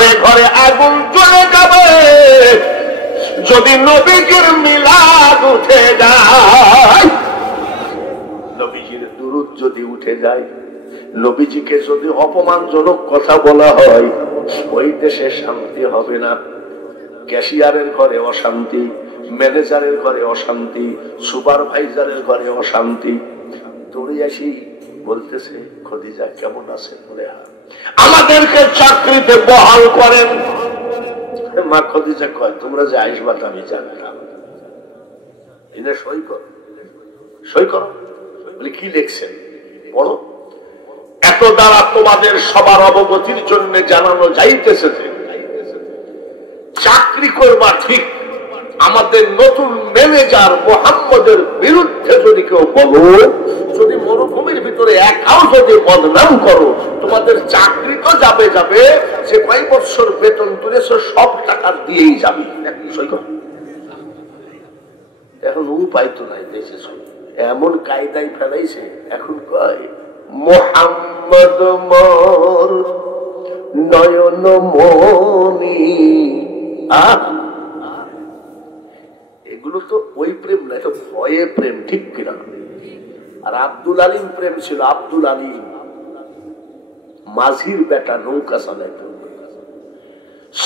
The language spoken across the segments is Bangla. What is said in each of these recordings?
ঘরে ঘরে আগুন জ্বলে যাবে যদি নবীজির মিলাদ উঠে যায়, নবীজির দুরূদ যদি উঠে যায়, নবীজিকে যদি অপমানজনক কথা বলা হয়, ওই দেশে শান্তি হবে না। ক্যাশিয়ারের ঘরে অশান্তি, ম্যানেজারের ঘরে অশান্তি, সুপারভাইজারের ঘরে অশান্তি। দৌড়ে আসি বলতেছে, খদিজা কেমন আছে? বলে আমাদেরকে চাকরিতে বহাল করেন। মা খদিজা কয়, তোমরা যে আইসবা আমি জানতাম। এটা সই করো, সই করো। বলে কি লিখছেন? বলো। এত দ্বারা তোমাদের সবার অবগতির জন্য জানানো যাইতেছে যে চাকরি করবা ঠিক, আমাদের নতুন ম্যানেজার মোহাম্মদের বিরুদ্ধে যদি কেউ বলো, যদি মরুভূমির ভিতরে একাও যদি বদনাম করো, তোমাদের চাকরি তো যাবে যাবে, যে কয়েক বছর বেতন তুলেছো সব টাকা দিয়েই যাবে। এখন উপায় তো নাই, দেশে এমন কায়দায় ফেলাইছে। এখন কয় মোহাম্মদ মোর নয়ন মনি। এগুলো তো ওই প্রেম না, এটা ভয়ে প্রেম, ঠিক কিনা? আর আব্দুল আলিম প্রেম ছিল। আব্দুল আলিম মাঝির বেটা, নৌকা চালাইত।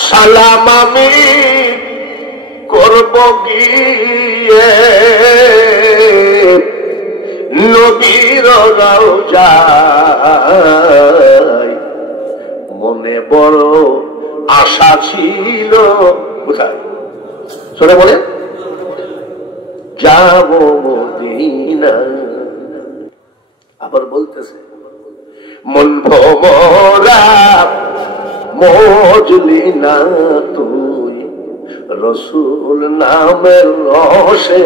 সালাম আমি করব গিয়ে নবীর রওজায়, মনে বড় আশা ছিল। কোথায় শোনে বলে যাব মদিনা। আবার বলতেছে মন ভরা মজলি না তুই রসুল নামের রসে।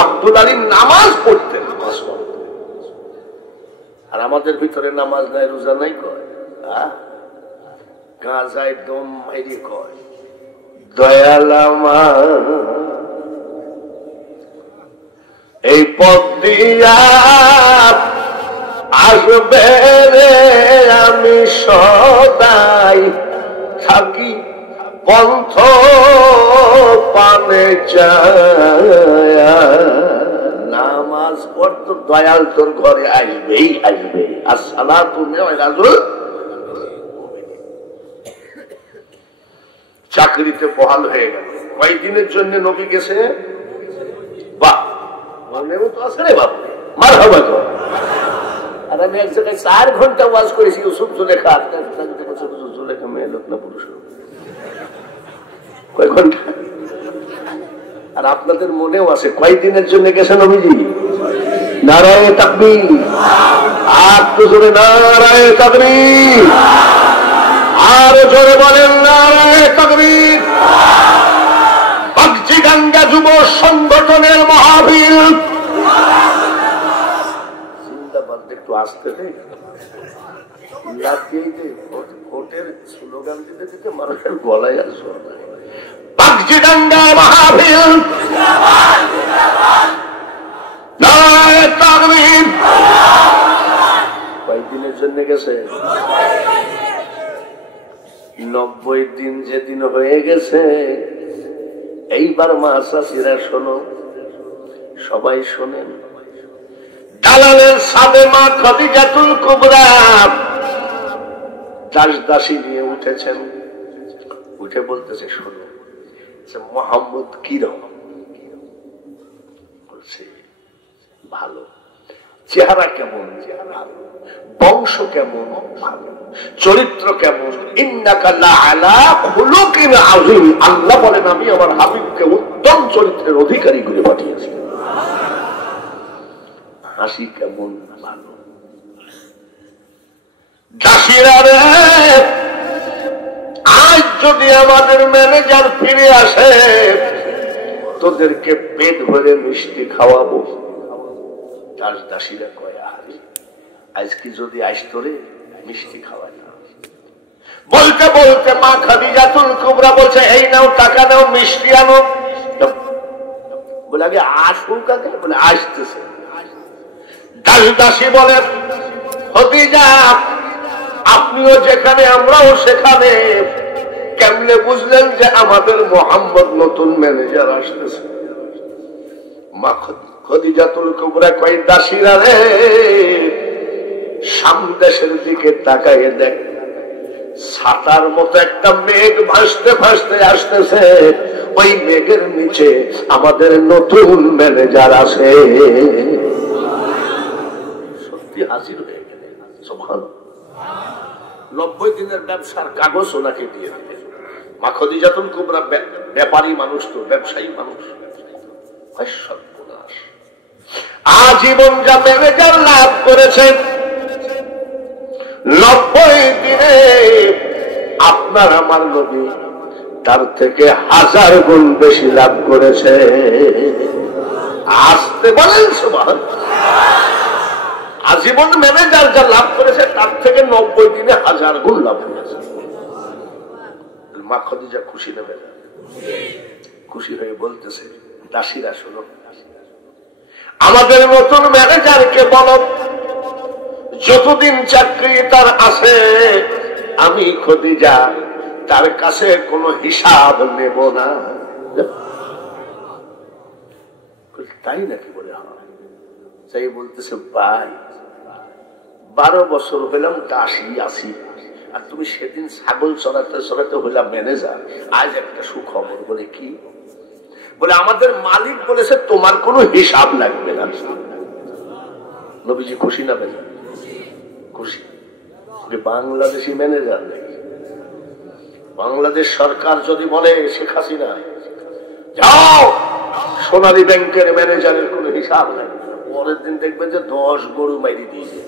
আব্দুল আলিম নামাজ পড়তেন, নামাজ পড়তেন। আর আমাদের ভিতরে নামাজ নাই, রোজা নাই কয়, গাঁজায় দম মাইরি কয় দয়াল আমার এই পথ দিয়া আসবে রে, আমি সদাই থাকি পন্থ পানে চায়া। নামাজ পড়তো দয়াল তোর ঘরে আসবেই আসবে। আর সালা তুমি চাকরিতে বহাল হয়ে গেল। কয়েকদিনের জন্য নবী গেছে, বাহ মনেও তো আছে রে বাবু, মার হবে তো। আর আমি এক জায়গায় 4 ঘন্টা ওয়াজ করেছি, ইউসুফ জুলেখা। জুলেখা মেয়ে লোক না পুরুষ? কয় ঘন্টা? আর আপনাদের মনেও আছে কয়েকদিনের জন্য গেছে নবীজি। নারায়ে তাকবীর, আর তো জোরে নারায়ে তাকবীর, আর জোরে বলেন নারায়ে তাকবীর। বাগচিগাঙ্গা যুব সংগঠনের মাহফিল জিন্দাবাদ। একটু আসতে দেয়, ভোটের স্লোগান দিতে দিতে মানুষের গলায় আসবে। বাগচিগাঙ্গা মাহফিল নারায়ে তাকবীর। কয়েকদিনের জন্য গেছে? 90 দিন যেদিন হয়ে গেছে। এইবার মা চাচিরা শোনো, সবাই শোনেন। দালালের সাথে মা খাদিজাতুল কুবরা দাস দাসী নিয়ে উঠেছেন। উঠে বলতেছে, শোনো মোহাম্মদ কিরকম? বলছে ভালো। চেহারা কেমন? ভালো। বংশ কেমন? ভালো। চরিত্র কেমন? ইন্নাকা লাআলা খুলুকিন আযীম। আল্লাহ বলেন আমি আমার হাবিবকে উত্তম চরিত্রের অধিকারী করে পাঠিয়েছি। হাসি কেমন? ভালো। দাসীরা রে, আজ যদি আমাদের ম্যানেজার ফিরে আসে, তোদেরকে পেট ভরে মিষ্টি খাওয়াবো। দাস দাসীরা কয়, আজকে যদি আসতো রে মিষ্টি খাওয়াই না। বলতে বলতে মা খাদিজাতুল কুবরা বলছে, এই নাও টাকা নাও, মিষ্টি আনো। বলে আগে আসুক, আগে বলে আসতেছে। দাস দাসী বলে, খাদিজা আপনিও যেখানে আমরাও সেখানে, কেমনে বুঝলেন যে আমাদের মোহাম্মদ নতুন ম্যানেজার আসতেছে? মা খদিজাতুল কুবরা কয়, দাসীরা রে, সামদেশের দিকে তাকাইয়ে দেখ, ছাতার মতো একটা মেঘ ভাসতে ভাসতে আসতেছে। ওই মেঘের নিচে আমাদের নতুন ম্যানেজার আছে। সত্যি হাজির হয়ে গেলে সুবহানাল্লাহ। 90 দিনের ব্যবসার কাগজ ওনাকে দিয়ে দিলেন। মা খদিজাতুল কুবরা ব্যাপারী মানুষ, তো ব্যবসায়ী মানুষ। আজীবন যা ম্যানেজার লাভ করেছেন, 90 দিনে আপনার আমার নবী তার থেকে 1000 গুণ বেশি লাভ করেছে। আসতে বলেন সুবহানাল্লাহ। আজীবন ম্যানেজার যা লাভ করেছে তার থেকে 90 দিনে 1000 গুণ লাভ করেছে। মা খদিজা খুশি নেবে, খুশি হয়ে বলতেছে, দাসীরা শোনো, আমাদের নতুন ম্যানেজারকে বলো যতদিন চাকরি তার আছে আমি খদিজা তার কাছে কোনো হিসাব নেব না। তাই নাকি? বলে চাই। বলতেছে, ভাই 12 বছর হইলাম দাসী আছি, আর তুমি সেদিন ছাগল চড়াতে চড়াতে হইলাম ম্যানেজার। আজ একটা সুখবর। বলে কি? বলে আমাদের মালিক বলেছে তোমার কোনো হিসাব লাগবে না। নবীজি খুশি না বেজা? খুশি। বাংলাদেশি ম্যানেজার নাকি? বাংলাদেশ সরকার যদি বলে শেখ হাসিনা যাও সোনালী ব্যাংকের ম্যানেজারের কোনো হিসাব নাই, পরের দিন দেখবেন যে 10 গরু মাইরি দিয়েছে।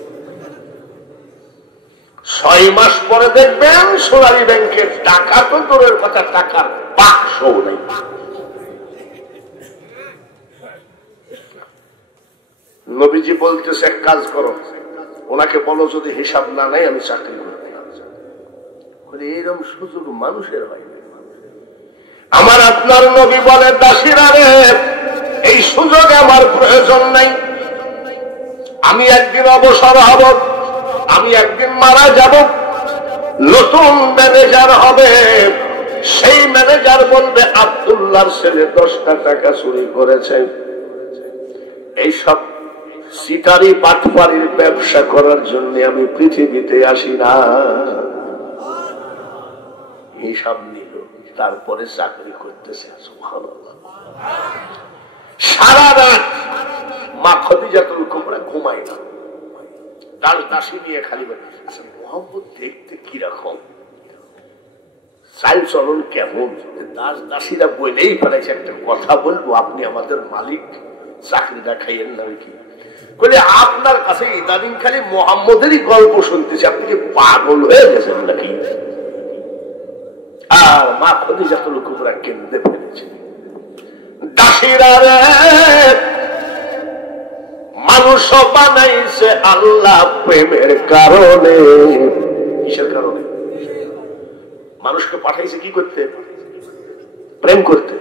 6 মাস পরে দেখবেন সোনালী ব্যাংকের টাকা তো দূরের কথা, টাকার বাক্সও নেই। নবীজি বলতেছে, এক কাজ করো, ওনাকে বলো যদি হিসাব না নেই আমি চাকরি করতে। এরকম সুযোগ মানুষের হয় না। আমার আপনার নবী বলে, দাসীরা রে, এই সুযোগে আমার প্রয়োজন নাই। আমি একদিন অবসর হব, আমি একদিন মারা যাব, নতুন ম্যানেজার হবে। সেই ম্যানেজার বলবে আব্দুল্লাহর ছেলে 10টা টাকা চুরি করেছে। এইসব সিটারি পাটপাড়ির ব্যবসা করার জন্য আমি পৃথিবীতে আসি না। হিসাব নিল, তারপরে চাকরি করতেছে। সুবহানাল্লাহ। সারা রাত মা খদিজাতুল কুবরা ঘুমায় না, দাসী নিয়ে খালি বলে, আচ্ছা মোহাম্মদ দেখতে কিরকম, চাল চলন কেমন? দাসীরা বলেই ফেলেছে, একটা কথা বলবো, আপনি আমাদের মালিক, চাকরিটা খাইয়েন না কি? বলে আপনার কাছে ইদানিং খালি মোহাম্মদেরই গল্প শুনতেছি, আপনি কি পাগল হয়ে গেছেন নাকি? আর মা খদিজাতুল কুবরা কেঁদে ফেলেছে। দাসীরা রে, মানুষ বানাইছে আল্লাহ প্রেমের কারণে। কিসের কারণে? মানুষকে পাঠাইছে কি করতে? প্রেম করতে।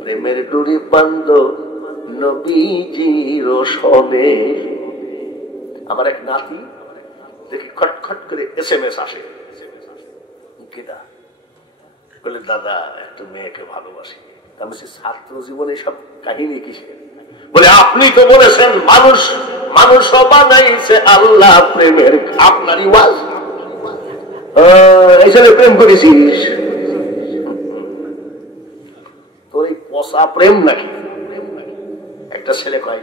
প্রেমের ডুরি বান্ধ নবীজির সনে। আমার এক নাতি দেখি খটখট করে SMS আসে, কেদা? বলে দাদা একটা মেয়েকে ভালোবাসি। আমি ছাত্র জীবনে সব কাহিনী কিসের? বলে আপনি তো বলেছেন মানুষ বানাইছে আল্লাহ প্রেমের, আপনারই ওয়াজ। এই ছেলে প্রেম করেছিস? তোর এই পচা প্রেম নাকি? একটা ছেলে কয়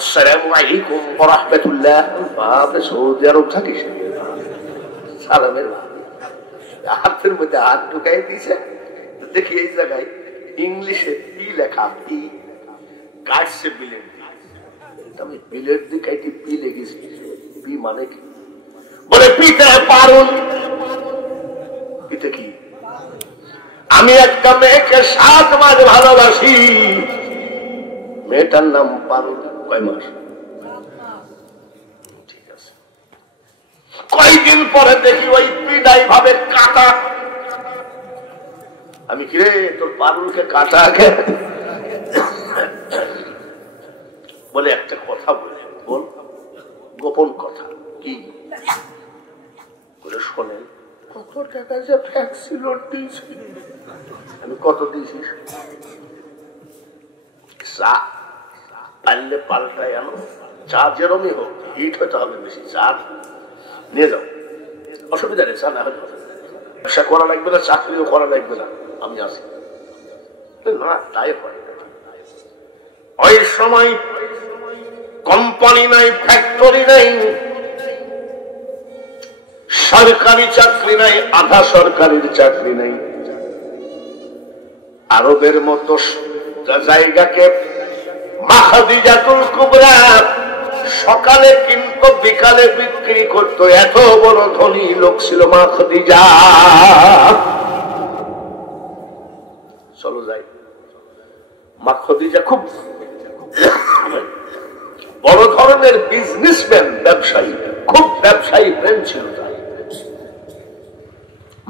আসসালামু আলাইকুম ওয়া রাহমাতুল্লাহ। বাপরে, সৌদি আরব থাকিস? সালামের হাতের মধ্যে হাত ঢুকাই দিয়েছে। দেখি এই জায়গায় ইংলিশে পি লেখা, পি কাটছে বিলেট দিয়ে। আমি বিলেট দিয়ে কাটি পি লেগেছি। পি মানে কি? বলে পিতে পারুল। পিতে কি? আমি একটা মেয়েকে 7 মাস ভালোবাসি, মেয়েটার নাম পারুল। কয় মাস? ঠিক আছে। কয়েকদিন পরে দেখি ওই পিডাই ভাবে কাটা। আমি কিরে তোর পারুলকে কাটা আগে? বলে একটা কথা বলে, বল। গোপন কথা। কি? বলে শোনেন, তখন দেখা যায় ভ্যাকসিন দিয়েছি। আমি কত দিয়েছি? চা পারলে পাল্টাই আনো, চা যেরমই হোক, হিট হতে হবে বেশি, চা নিয়ে যাও, অসুবিধা নেই। চা না হলে ব্যবসা করা লাগবে না, চাকরিও করা লাগবে না, আমি আসি না। তাই হয় ওই সময় কোম্পানি নাই, ফ্যাক্টরি নাই, সরকারি চাকরি নাই, আধা সরকারির চাকরি নাই। আরবের মতো জায়গাকে মা খাদিজাতুল কুবরা সকালে কিনতো, বিকালে বিক্রি করতো, এত বড় ধনী লোক ছিল মা খাদিজা। চলো যাই। মা খাদিজা খুব বড় ধরনের বিজনেসম্যান, ব্যবসায়ী, খুব ব্যবসায়ী ব্রেন ছিল তার।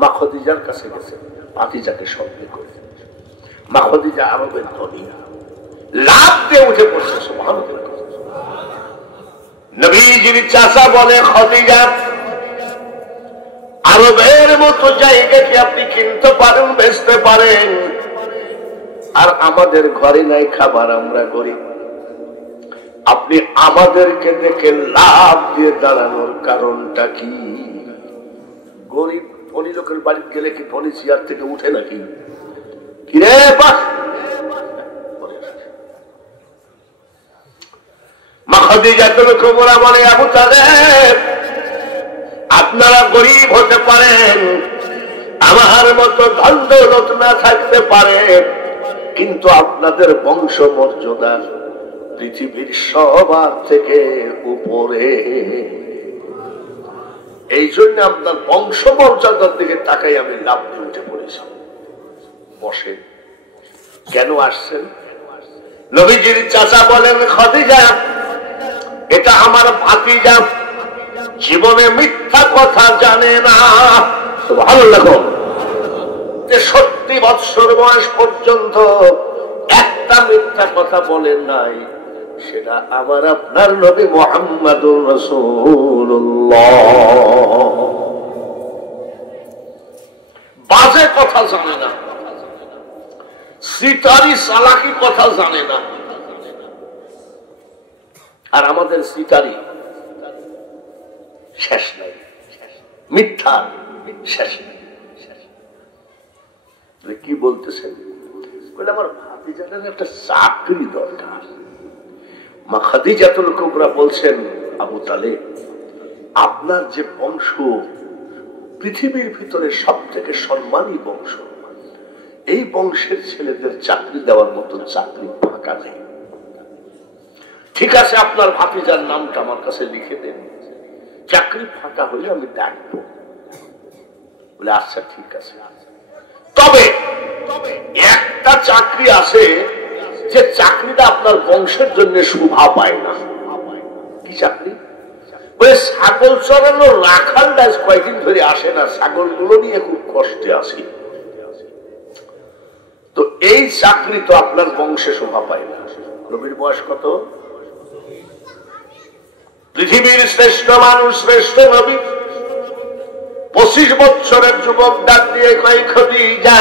মা খাদিজার কাছে গেছে, ভাতিজাকে সঙ্গে করে। মা খাদিজা আরবের ধনী, লাভ দিয়ে উঠে পড়ছে। সুবহানাল্লাহ। নবীজির চাচা বলে, খাদিজা আরবের মতো জায়গাকে আপনি কিনতে পারেন, বেচতে পারেন, আর আমাদের ঘরে নাই খাবার, আমরা গরিব, আপনি আমাদেরকে দেখে লাভ দিয়ে দাঁড়ানোর কারণটা কি? গরিব ধনী লোকের বাড়ি গেলে কি ধনী চেয়ার থেকে উঠে নাকি? কিরে বাস মা খাদিজাতুল কুবরা বলে, আবু তালেব আপনারা গরিব হতে পারেন, আমার মতো ধন দৌলত না থাকতে পারে, কিন্তু আপনাদের বংশ মর্যাদা পৃথিবীর সবার থেকে উপরে। এই জন্য আপনার বংশ মর্যাদার দিকে তাকাই আমি লাভ দিয়ে উঠে পড়েছি। বসে কেন আসছেন? নবীজির চাচা বলেন, খাদিজা এটা আমার ভাতিজা, জীবনে মিথ্যা কথা জানে না। ভালো লাগো যে 70 বৎসর বয়স পর্যন্ত একটা মিথ্যা কথা বলেন নাই, সেটা আমার আপনার নবী মুহাম্মদুর রাসূলুল্লাহ। বাজে কথা জানে না, সিটারি চালাকি কথা জানে না। আর আমাদের সিটারি শেষ নাই, মিথ্যা শেষ নাই। কি বলতেছেন? বলে আমার ভাতিজাদের একটা চাকরি দরকার। মা খাদিজাতুল কুবরা বলছেন, আবু তালেব আপনার যে বংশ পৃথিবীর ভিতরে সব থেকে সম্মানী বংশ, এই বংশের ছেলেদের চাকরি দেওয়ার মতো চাকরি ফাঁকা নেই। ঠিক আছে, আপনার ভাতিজার নামটা আমার কাছে লিখে দেন, চাকরি ফাঁকা হলে আমি ডাকবো। বলে আচ্ছা ঠিক আছে, তবে একটা চাকরি আছে যে চাকরিটা আপনার বংশের জন্য শোভা পায় না। কি চাকরি? বলে ছাগল চড়ানো রাখালটা কয়েকদিন ধরে আসে না, ছাগলগুলো নিয়ে খুব কষ্টে আসি, তো এই চাকরি তো আপনার বংশে শোভা পায় না। নবীর বয়স কত? পৃথিবীর শ্রেষ্ঠ মানুষ, শ্রেষ্ঠ নবী 25 বছরের যুবক ডাক দিয়ে কয়, খাদিজা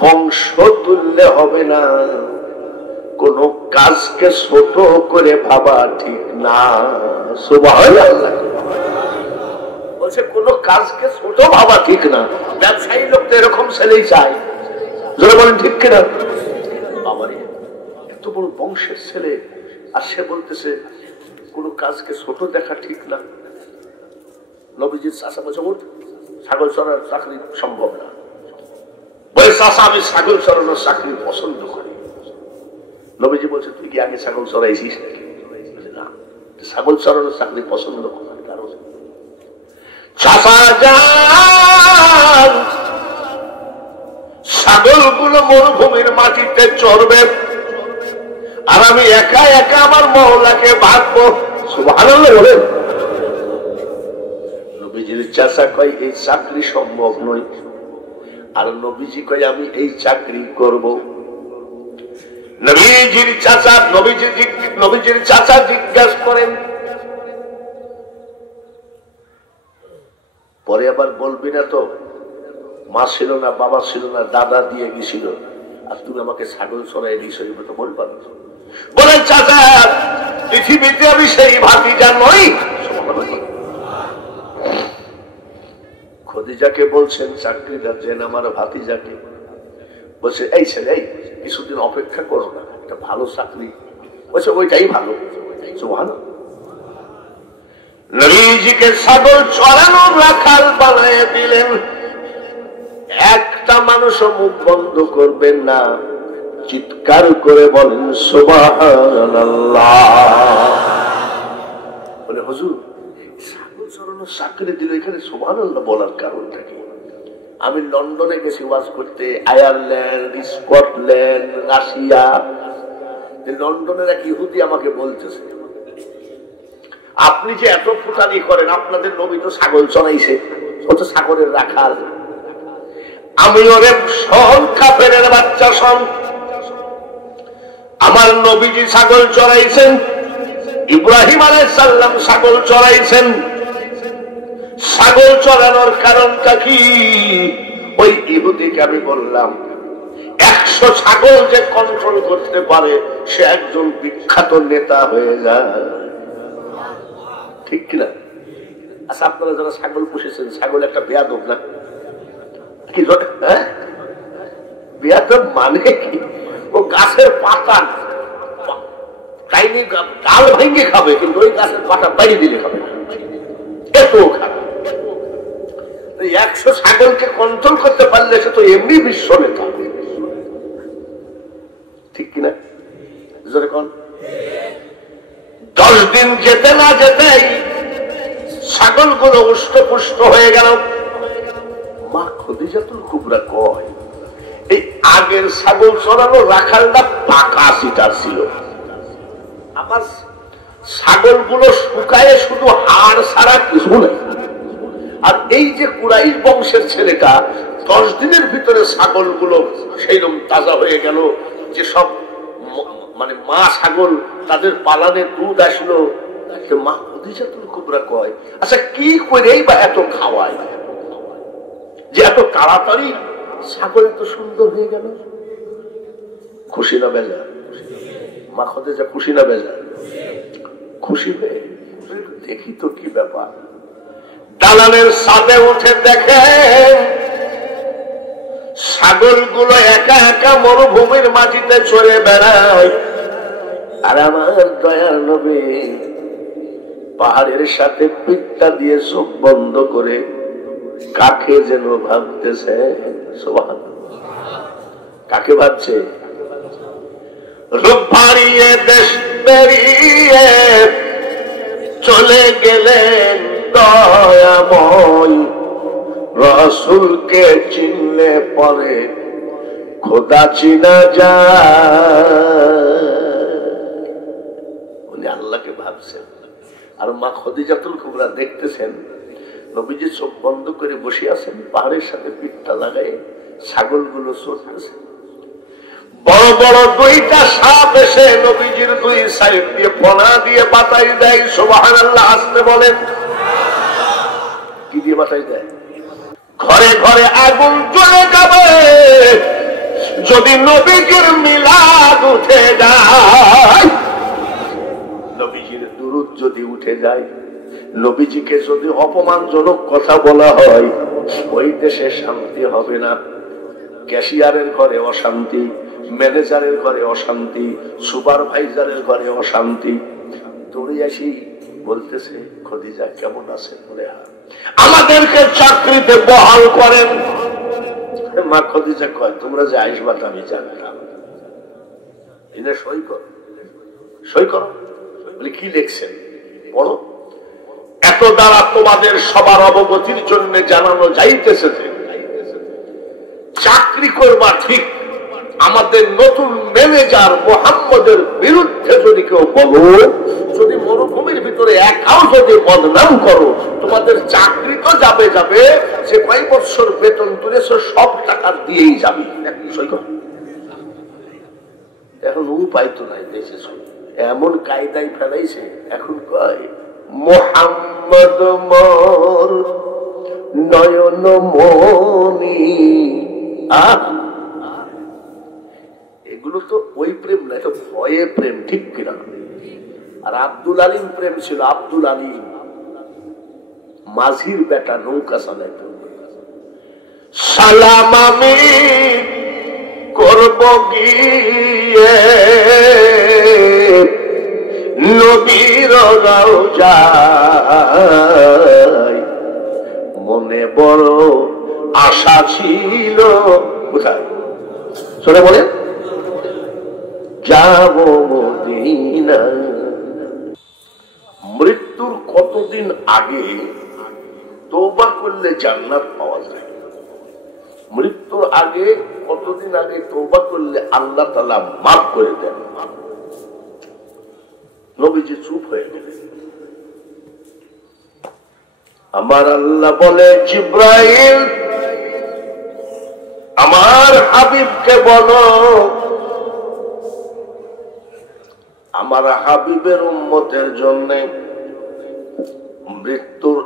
বংশ তুললে হবে না, কোন কাজকে ছোট করে ভাবা ঠিক না। সুবহানাল্লাহ। বলছে কোন কাজকে ছোট ভাবা ঠিক না। ব্যবসায়ী লোক তো এরকম ছেলেই চায়, যারা বলেন ঠিক কিনা? বাবারে এত বড় বংশের ছেলে, আর সে বলতেছে কোন কাজকে ছোট দেখা ঠিক না। নবীজির চাচা বলছে, ওঠ, ছাগল চড়ার চাকরি সম্ভব না। বলে চাচা আমি ছাগল চড়ানোর চাকরি পছন্দ করি। নবীজি বলছে, তুই কি আগে ছাগল চড়াইছিস? না, ছাগল চড়ানোর চাকরি পছন্দ করার কারণ চাচা যান ছাগলগুলো মরুভূমির মাটিতে চড়বে, আর আমি একা একা আমার মহল্লাকে ভাগবো। সুবহানাল্লাহ বলেন। নবীজির চাচা কয় এই চাকরি সম্ভব নয়, আর নবীজি কয় আমি এই চাকরি করব। নবীজির চাচা জিজ্ঞাসা করেন, পরে আবার বলবি না তো মা ছিল না, বাবা ছিল না, দাদা দিয়ে গেছিল, আর তুমি আমাকে ছাগল চড়াই দিয়েছ, এবার তো বলবা না। বলেন চাচা, পৃথিবীতে আমি সেই ভাতিজা নই। খদিজাকে বলছেন চাকরিটা দেন আমার ভাতিজাকে। বলছে এই ছেলে, এই কিছুদিন অপেক্ষা করো না, একটা ভালো চাকরি। বলছে ওইটাই ভালো। ভালো নবীজিকে ছাগল চড়ানো রাখাল বানায় দিলেন। একটা মানুষও মুখ বন্ধ করবেন না, চিৎকার করে বলেন সুবহানাল্লাহ। বলে হুজুর ছাগল চড়ানোর চাকরি দিল, এখানে সুবহানাল্লাহ বলার কারণটা কি? আমি লন্ডনে গেছি ওয়াজ করতে, আয়ারল্যান্ড, স্কটল্যান্ড, রাশিয়া। লন্ডনের এক ইহুদি আমাকে বলতেছে, আপনি যে এত ফুটানি করেন, আপনাদের নবী তো ছাগল চড়াইছে, ও তো ছাগলের রাখাল। আমি ওরে শোন কাফেরের বাচ্চা শোন, আমার নবীজি ছাগল চড়াইছেন, ইব্রাহিম আলাইহিস সালাম ছাগল চড়াইছেন। ছাগল চড়ানোর কারণটা কি? ওই ইহুদিকে আমি বললাম 100 ছাগল যে কন্ট্রোল করতে পারে সে একজন বিখ্যাত নেতা হয়ে যায়, ঠিক কিনা? আচ্ছা, আপনারা যারা ছাগল পুষেছেন, ছাগল একটা বেয়াদব না কি? বেয়াদব মানে কি? ও গাছের পাতা ডাল ভেঙে খাবে, কিন্তু ওই গাছের পাতা বাইরে দিলে খাবে না, এত খাবে। 100 ছাগলকে কন্ট্রোল করতে পারলে সে তো এমনি বিশ্ব নেতা, ঠিক কিনা? 10 দিন যেতে না যেতেই ছাগলগুলো উষ্টপুষ্ট হয়ে গেল। মা খদিজাতুল কুবরা কয়, এই আগের ছাগল চড়ানো রাখালটা পাকা সিটার ছিল, আমার ছাগলগুলো শুকায় শুধু হাড় ছাড়া কিছু নাই। আর এই যে কুরাইশ বংশের ছেলেটা 10 দিনের ভিতরে ছাগলগুলো সেইরকম তাজা হয়ে গেল যে সব মানে মা ছাগল তাদের পালানে দুধ আসলো। মা খদিজাতুল কুবরা কয়, আচ্ছা কি করেই বা এত খাওয়ায় যে এত তাড়াতাড়ি ছাগল এত সুন্দর হয়ে গেল? খুশি না বেজার? মা খদিজা খুশি না বেজার? খুশি হয়ে দেখি তো কি ব্যাপার। দালানের ছাদে উঠে দেখে ছাগলগুলো একা একা মরুভূমির মাটিতে চড়ে বেড়ায়। আর আমার দয়ার নবী পাহাড়ের সাথে পিঠটা দিয়ে চোখ বন্ধ করে কাকে যেন ভাবতেছে। কাকে ভাবছে? রূপ হারিয়ে দেশ বেরিয়ে চলে গেলেন দয়াময়, রাসূলকে চিনলে পরে খোদা চিনা যায়। উনি আল্লাহকে ভাবছেন। আর মা খদিজাতুল কুবরা দেখতেছেন নবীজি চোখ বন্ধ করে বসে আছেন, পাহাড়ের সাথে পিঠটা লাগাই ছাগলগুলো চড়তেছে। বড় বড় 2টা সাপ এসে নবীজির 2 সাইড দিয়ে ফনা দিয়ে বাতাই দেয়। সুবহানাল্লাহ আসতে বলেন। কি দিয়ে বাতাই দেয়? ঘরে ঘরে আগুন জ্বলে যাবে যদি নবীজির মিলাদ উঠে যায়, নবীজির দুরূদ যদি উঠে যায়, নবীজিকে যদি অপমানজনক কথা বলা হয়, ওই দেশে শান্তি হবে না। ক্যাশিয়ারের ঘরে অশান্তি, ম্যানেজারের ঘরে অশান্তি, সুপারভাইজারের ঘরে অশান্তি। দৌড়ে আসি বলতেছে, খদিজা কেমন আছেন? বলে আমাদেরকে চাকরিতে বহাল করেন। মা খদিজা কয়, তোমরা যে আইসবা আমি জানতাম। এটা সই করো, সই করো। বলে কি লিখছেন? পড়ো। এত দ্বারা তোমাদের সবার অবগতির জন্য জানানো যাইতেছে যে চাকরি করবা ঠিক, আমাদের নতুন ম্যানেজার মোহাম্মদের বিরুদ্ধে যদি কেউ বলো, যদি মরুভূমির ভিতরে একাও যদি বদনাম করো, তোমাদের চাকরি তো যাবে যাবে, সে কয়েক বছর বেতন তুলেছো সব টাকা দিয়েই যাবে। এখন উপায় তো নাই, দেখেছ এমন কায়দায় ফেলাইছে। এখন কয় মোহাম্মদ মোর নয়ন মনি। এগুলো তো ওই প্রেম না, এটা ভয়ে প্রেম, ঠিক কিনা? আর আব্দুল আলিম প্রেম ছিল। আব্দুল আলিম মাঝির বেটা, নৌকা চালাইত। সালাম আমি করব গিয়ে নবীর রওজায়, মনে বড় আশা ছিল। কোথায় শুনে বলে যাব মদিনা। মৃত্যুর কতদিন আগে তওবা করলে জান্নাত পাওয়া যায়? মৃত্যুর আগে কতদিন আগে তওবা করলে আল্লাহ তাআলা মাফ করে দেন? নবীজি চুপ হয়ে গেলেন। আমার আল্লাহ বলে, জিব্রাইল আমার হাবিবকে বলো, আমার হাবিবের উম্মতের জন্য মৃত্যুর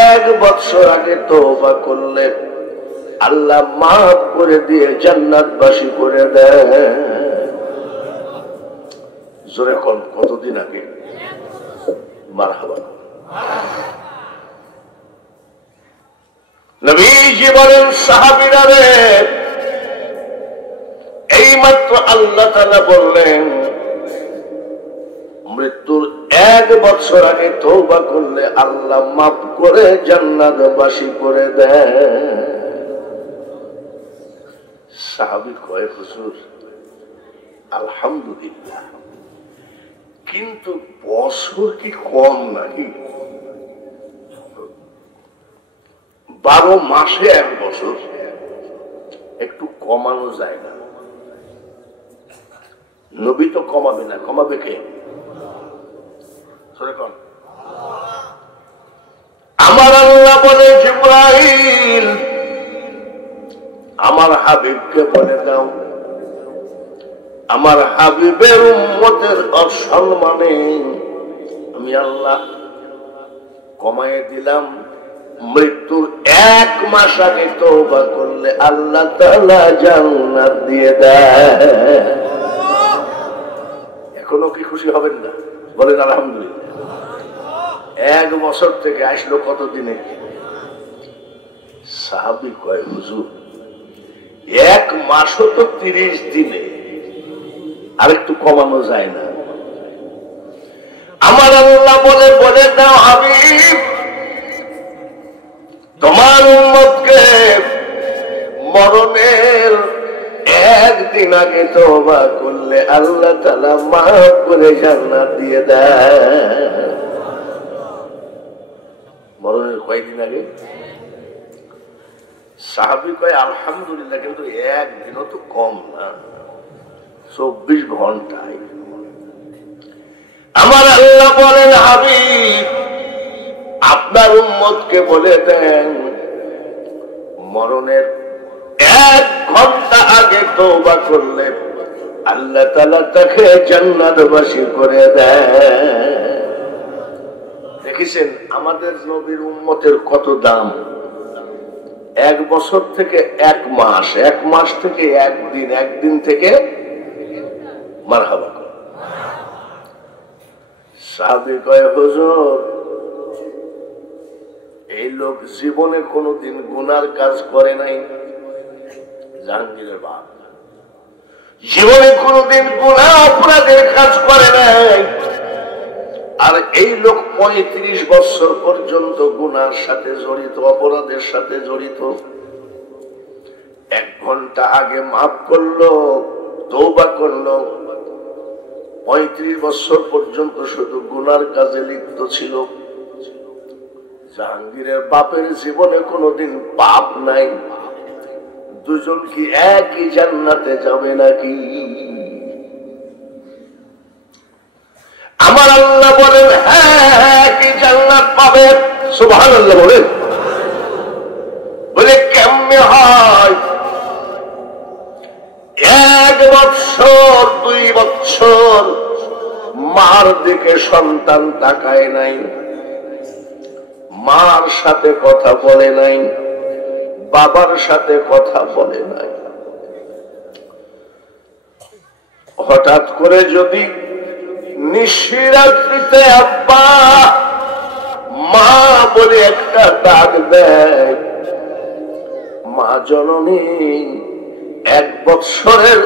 1 বছর আগে তওবা করলে আল্লাহ মাফ করে দিয়ে জান্নাতবাসী করে দেয়। জোরে কোন কতদিন আগে? মারহাবা। নবীজি বলেন, সাহাবীরা রে, এইমাত্র আল্লাহ তাআলা বললেন মৃত্যুর 1 বছর আগে তওবা করলে আল্লাহ মাফ করে জান্নাতবাসী করে দেয়। সাহাবী কয়, হুজুর আলহামদুলিল্লাহ, কিন্তু বছর কি কম নাকি? 12 মাসে 1 বছর, একটু কমানো যায় না? নবী তো কমাবে না, কমাবে কে? আমার আল্লাহ বলে, জিব্রাইল আমার হাবিবকে বলে দাও, আমার হাবিবের উম্মতের অসম্মানে আমি আল্লাহ কমায় দিলাম। মৃত্যুর 1 মাস আগে তওবা করলে আল্লাহ তাআলা জান্নাত দিয়ে দেয়। এখনো কি খুশি হবেন না? বলেন আলহামদুলিল্লাহ। 1 বছর থেকে আসলো কত দিনে? সাহাবী কয়, হুজুর 1 মাসও তো 30 দিনে, আর একটু কমানো যায় না? আমার আল্লাহ বলে, বলে দাও হাবিব তোমার উম্মতকে মরণের 1 দিন আগে তওবা করলে আল্লাহ তাআলা মাফ করে জান্নাত দিয়ে দেয়। মরণের কয়দিন আগে? সাহাবী কয় আলহামদুলিল্লাহ, কিন্তু 1 দিনও তো কম না, 24 ঘন্টায়। আমার আল্লাহ বলেন, হাবিব আপনার উম্মতকে বলে দেন মরণের 1 ঘন্টা আগে তওবা করলে আল্লাহ তাআলা তাকে জান্নাতবাসী করে দেয়। দেখেছেন আমাদের নবীর উম্মতের কত দাম? 1 বছর থেকে 1 মাস, 1 মাস থেকে 1 দিন, 1 দিন থেকে মারহাবা। সাহাবী কয়, হুজুর এই লোক জীবনে কোনোদিন গুনার কাজ করে নাই। জাহাঙ্গীরের বাপ জীবনে কোনোদিন গুনাহ অপরাধের কাজ করে নাই, আর এই লোক 35 বছর পর্যন্ত গুনার সাথে জড়িত, অপরাধের সাথে জড়িত। 1 ঘন্টা আগে মাফ করলো, তওবা করলো। 35 বছর পর্যন্ত শুধু গুনার কাজে লিপ্ত ছিল। জাহাঙ্গীরের বাপের জীবনে কোনোদিন পাপ নাই। দুজন কি একই জান্নাতে যাবে নাকি? আমার আল্লাহ বলেন, হ্যাঁ কি জান্নাত পাবে। সুবহানাল্লাহ বলেন। বলে কেমনে হয়? 1 বছর 2 বছর মার দিকে সন্তান তাকায় নাই, মার সাথে কথা বলে নাই, বাবার সাথে কথা বলে নাই। হঠাৎ করে যদি নিশিরাত্রিতে আব্বা মা বলে একটা ডাক দেয়, মা জননী 1 বৎসরের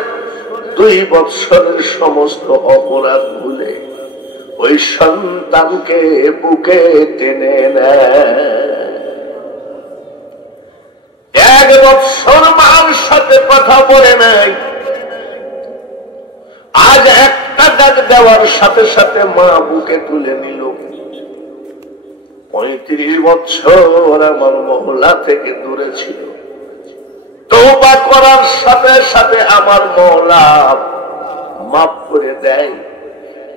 2 বৎসরের সমস্ত অপরাধ ভুলে ওই সন্তানকে বুকে টেনে নেয়। 1 বৎসর মার সাথে কথা বলে নাই, আজ একটা ডাক দেওয়ার সাথে সাথে মা বুকে তুলে নিল। 35 বছর আমার মহল্লা থেকে দূরে ছিল, তওবা করার সাথে সাথে আমার মওলা মাফ করে দেয়।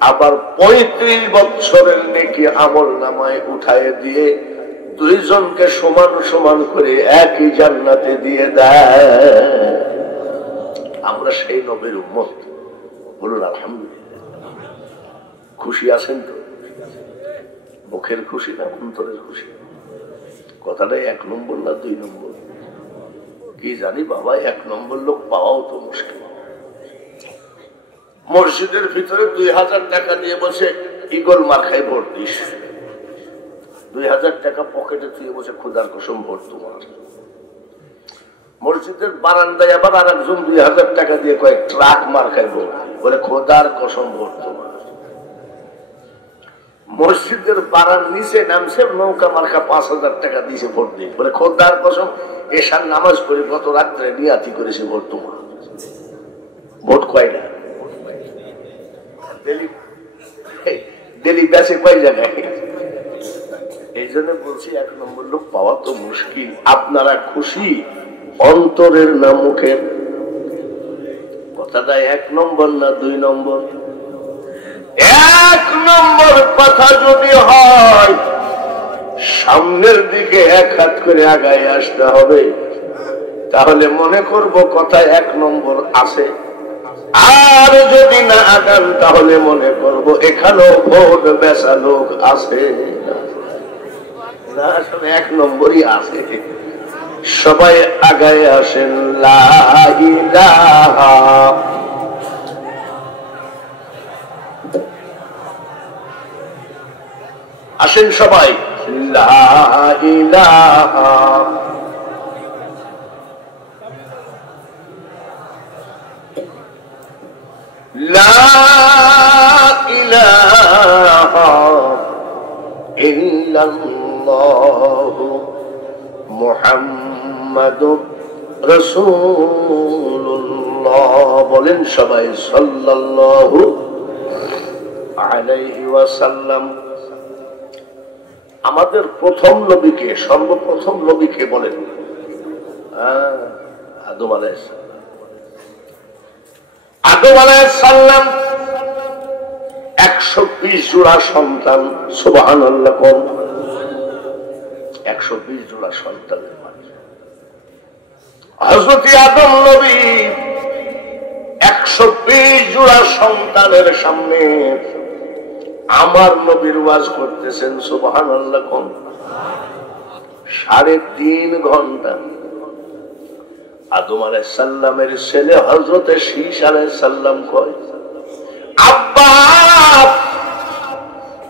আবার 35 বছরের নেকি আমল নামায় উঠায় দিয়ে দুইজনকে সমান সমান করে একই জান্নাতে দিয়ে দেয়। আমরা সেই নবীর উম্মত, বলুন আলহামদুলিল্লাহ। খুশি আছেন তো? মুখের খুশি না অন্তরের খুশি? কথাটা 1 নম্বর না 2 নম্বর কি জানি বাবা। 1 নম্বর লোক পাওয়াও তো মুশকিল। মসজিদের ভিতরে 2000 টাকা দিয়ে বসে ইগল মার্কায় ভোট দিস, 2000 টাকা পকেটে তুই বসে খোদার কসম ভোট তোমার। মসজিদের বারান্দায় আবার আর একজন 2000 টাকা দিয়ে কয়েক ট্রাক মার্কায় ভোট, বলে খোদার কসম ভোট তোমার। মসজিদের বারার নিচে নামছে নৌকা মার্কা 5000 টাকা দিয়েছে ভোট দিয়ে, বলে খোদার কসম এশার নামাজ পড়ে গত রাত্রে নিয়াতি করেছে ভোট তোমার। ভোট কয়টা ডেলি বেঁচে কয় জায়গায়? এই জন্য বলছি 1 নম্বর লোক পাওয়া তো মুশকিল। আপনারা খুশি অন্তরের না মুখের? কথাটা 1 নম্বর না 2 নম্বর? 1 নম্বর কথা যদি হয় সামনের দিকে 1 হাত করে আগায় আসতে হবে, তাহলে মনে করব কথা 1 নম্বর আছে। আর যদি না আগান তাহলে মনে করব এখানেও ভোট বেচা লোক আছে। না, আসলে 1 নম্বরই আছে। সবাই আগায় আসেন। লা ইলাহা আসেন সবাই। লা ইলাহা লা ইলাহা ইল্লাল্লাহু মুহাম্মাদুর রাসূলুল্লাহ। বলেন সবাই সাল্লাল্লাহু আলাইহি ওয়াসাল্লাম। আমাদের প্রথম নবীকে, সর্বপ্রথম নবীকে বলেন? আদম আলাইহিস সালাম। আদম আলাইহিস সালাম 120 জোড়া সন্তান। সুবহানাল্লাহ। 120 জোড়া সন্তানের মাঝে হযরত আদম নবী 120 জোড়া সন্তানের সামনে আমার নবীর ওয়াজ করতেছেন। সুবহানাল্লাহ। 3.5 ঘন্টা। আদম আলাইহিস সালামের ছেলে হযরত শীশ আলাইহিস সালাম কয়, আব্বা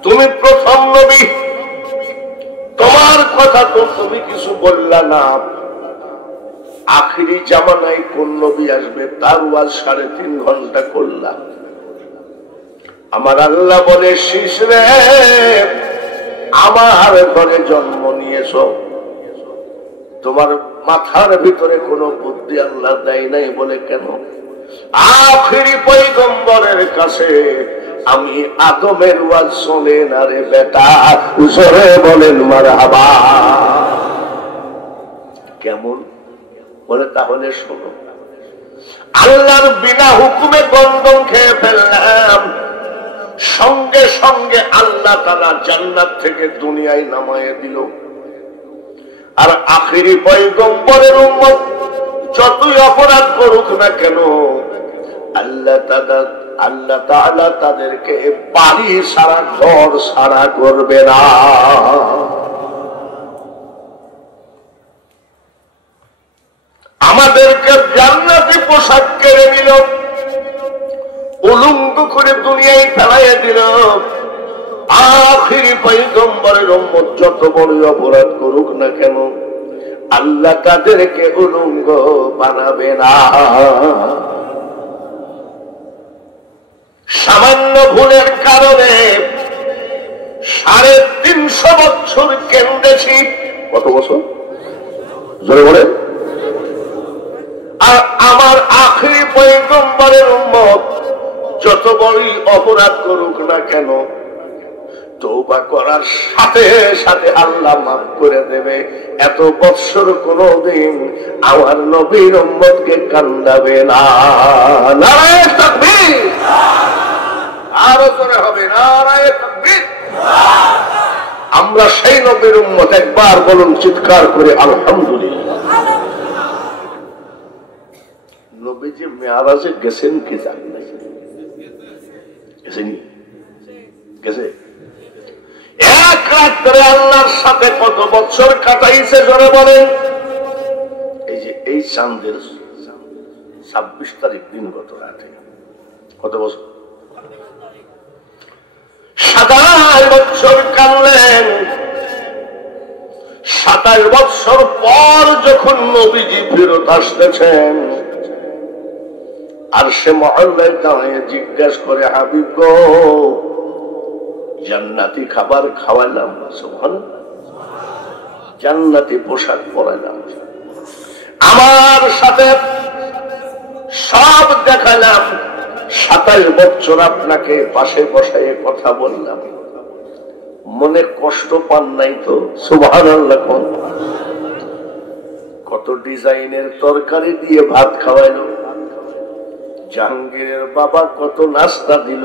তুমি প্রথম নবী, তোমার কথা তো তুমি কিছু বললা না। আখিরি জামানায় কোন নবী আসবে তার ওয়াজ 3.5 ঘন্টা করলাম। আমার আল্লাহ বলে, শীষ রে, আমার ঘরে জন্ম নিয়েছ, তোমার মাথার ভিতরে কোনো বুদ্ধি আল্লাহ দেয় নাই। বলে কেন? আখিরি পয়গম্বরের কাছে আমি আদমের ওয়াজ শুনে না রে বেটা। জোরে বলেন মারহাবা। কেমন? বলে তাহলে শোনো, আল্লাহর বিনা হুকুমে গন্ধম খেয়ে ফেললাম, সঙ্গে সঙ্গে আল্লাহ তাআলা জান্নাত থেকে দুনিয়ায় নামায়ে দিল। আর আখিরি পয়গম্বরের উম্মত যতই অপরাধ করুক না কেন, আল্লাহ তাআলা তাদেরকে বাড়ি সারা ঘর সারা করবে না। আমাদেরকে জান্নাতি পোশাক কেড়ে নিল, উলঙ্গ করে দুনিয়ায় ফেলাইয়া দিল। আখিরি পয়গম্বরের উম্মত যত বড় অপরাধ করুক না কেন, আল্লাহ তাদেরকে উলঙ্গ বানাবে না। সামান্য ভুলের কারণে 350 বছর কেন্দ্রেছি। কত বছর জোরে বলে? আর আমার আখিরি পয়গম্বরের উম্মত যত বড়ই অপরাধ করুক না কেন, তওবা করার সাথে সাথে আল্লাহ মাফ করে দেবে। এত বৎসর কোনদিন আমার নবীর উম্মতকে কান্দাবে না। নারায়ে তাকবীর! আরো জোরে হবে নারায়ে তাকবীর! আমরা সেই নবীর উম্মত, একবার বলুন চিৎকার করে আলহামদুলিল্লাহ। নবীজি মেরাজে গেছেন কি জানেন না? গেছেনি? গেছে? এক রাত্রে আল্লাহর সাথে কত বছর কাটাইছে জোরে বলেন? এই যে এই চাঁদের 26 তারিখ দিন গত রাতে কত বছর? 27 বছর কানলেন। 27 বছর পর যখন নবীজি ফেরত আসতেছেন, আর সে মহল্লায় দাঁড়িয়ে জিজ্ঞাসা করে, হাবিব গো, জান্নাতি খাবার খাওয়াইলাম, সুবহানাল্লাহ, জান্নাতি পোশাক পরাইলাম, আমার সাথে সব দেখালাম, 27 বছর আপনাকে পাশে বসায় কথা বললাম, মনে কষ্ট পান নাই তো? সুবহানাল্লাহ। কত ডিজাইনের তরকারি দিয়ে ভাত খাওয়াইলো, জাহাঙ্গীরের বাবা কত নাস্তা দিল।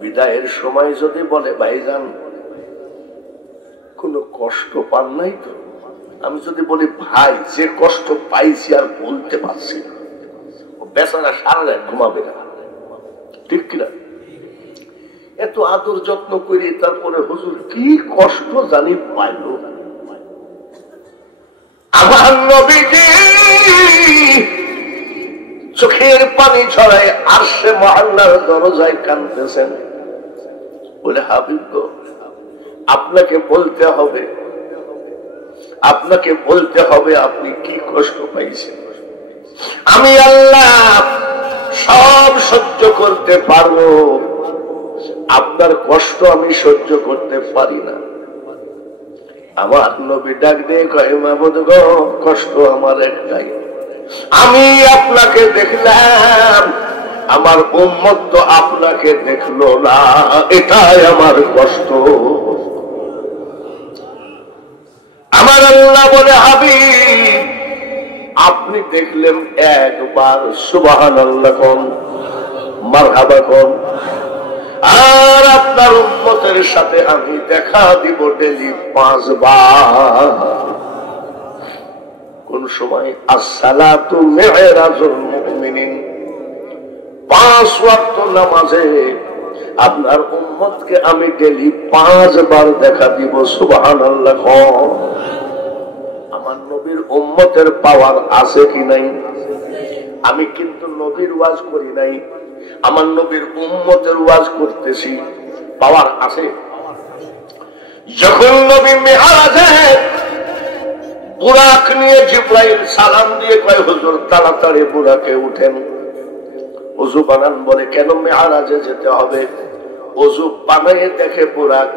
বিদায়ের সময় যদি বলে, ভাইজান কোনো কষ্ট পান নাই তো? আমি যদি বলি, ভাই যে কষ্ট পাইছি আর বলতে পারছি না, ও বেচারা সারা রাত ঘুমাবে না, ঠিক কিনা? এত আদর যত্ন করি, তারপরে হুজুর কি কষ্ট জানি পাইল। আমার নবীজি চোখের পানি ছড়ায় আরশে মুআল্লার দরজায় কাঁদতেছেন। বলে, হাবিব গো, আপনাকে বলতে হবে, আপনাকে বলতে হবে আপনি কি কষ্ট পাইছেন। আমি আল্লাহ সব সহ্য করতে পারবো, আপনার কষ্ট আমি সহ্য করতে পারি না। আমার নবী ডাক দিয়ে কয়, মাবুদ গো, কষ্ট আমার একটাই, আমি আপনাকে দেখলাম, আমার উম্মত তো আপনাকে দেখলো না, এটাই আমার কষ্ট। আমার আল্লাহ বলে, হাবিব আপনি দেখলেন একবার, সুবহানাল্লাহ কোন, মারহাবা কোন, আর আপনার উম্মতের সাথে আমি দেখা দিব ডেলি 5 বার। কোন সময়? আসসালাতু মি'রাজুল মুমিনিন, 5 ওয়াক্ত নামাজে আপনার উম্মতকে আমি ডেলি 5 বার দেখা দিব। সুবহানাল্লাহ। আমার নবীর উম্মতের পাওয়ার আছে কি নাই? আমি কিন্তু নবীর ওয়াজ করি নাই, আমার নবীর উম্মতের ওয়াজ করতেছি। পাওয়ার আছে। যখন নবী মেরাজে বুরাক নিয়ে জিবরাইল সালাম দিয়ে কয়, হুজুর তাড়াতাড়ি বুরাকে উঠেন, ওযু বানান। বলে, কেন মেরাজে যেতে হবে? ওযু বানাইয়ে দেখে বুরাক।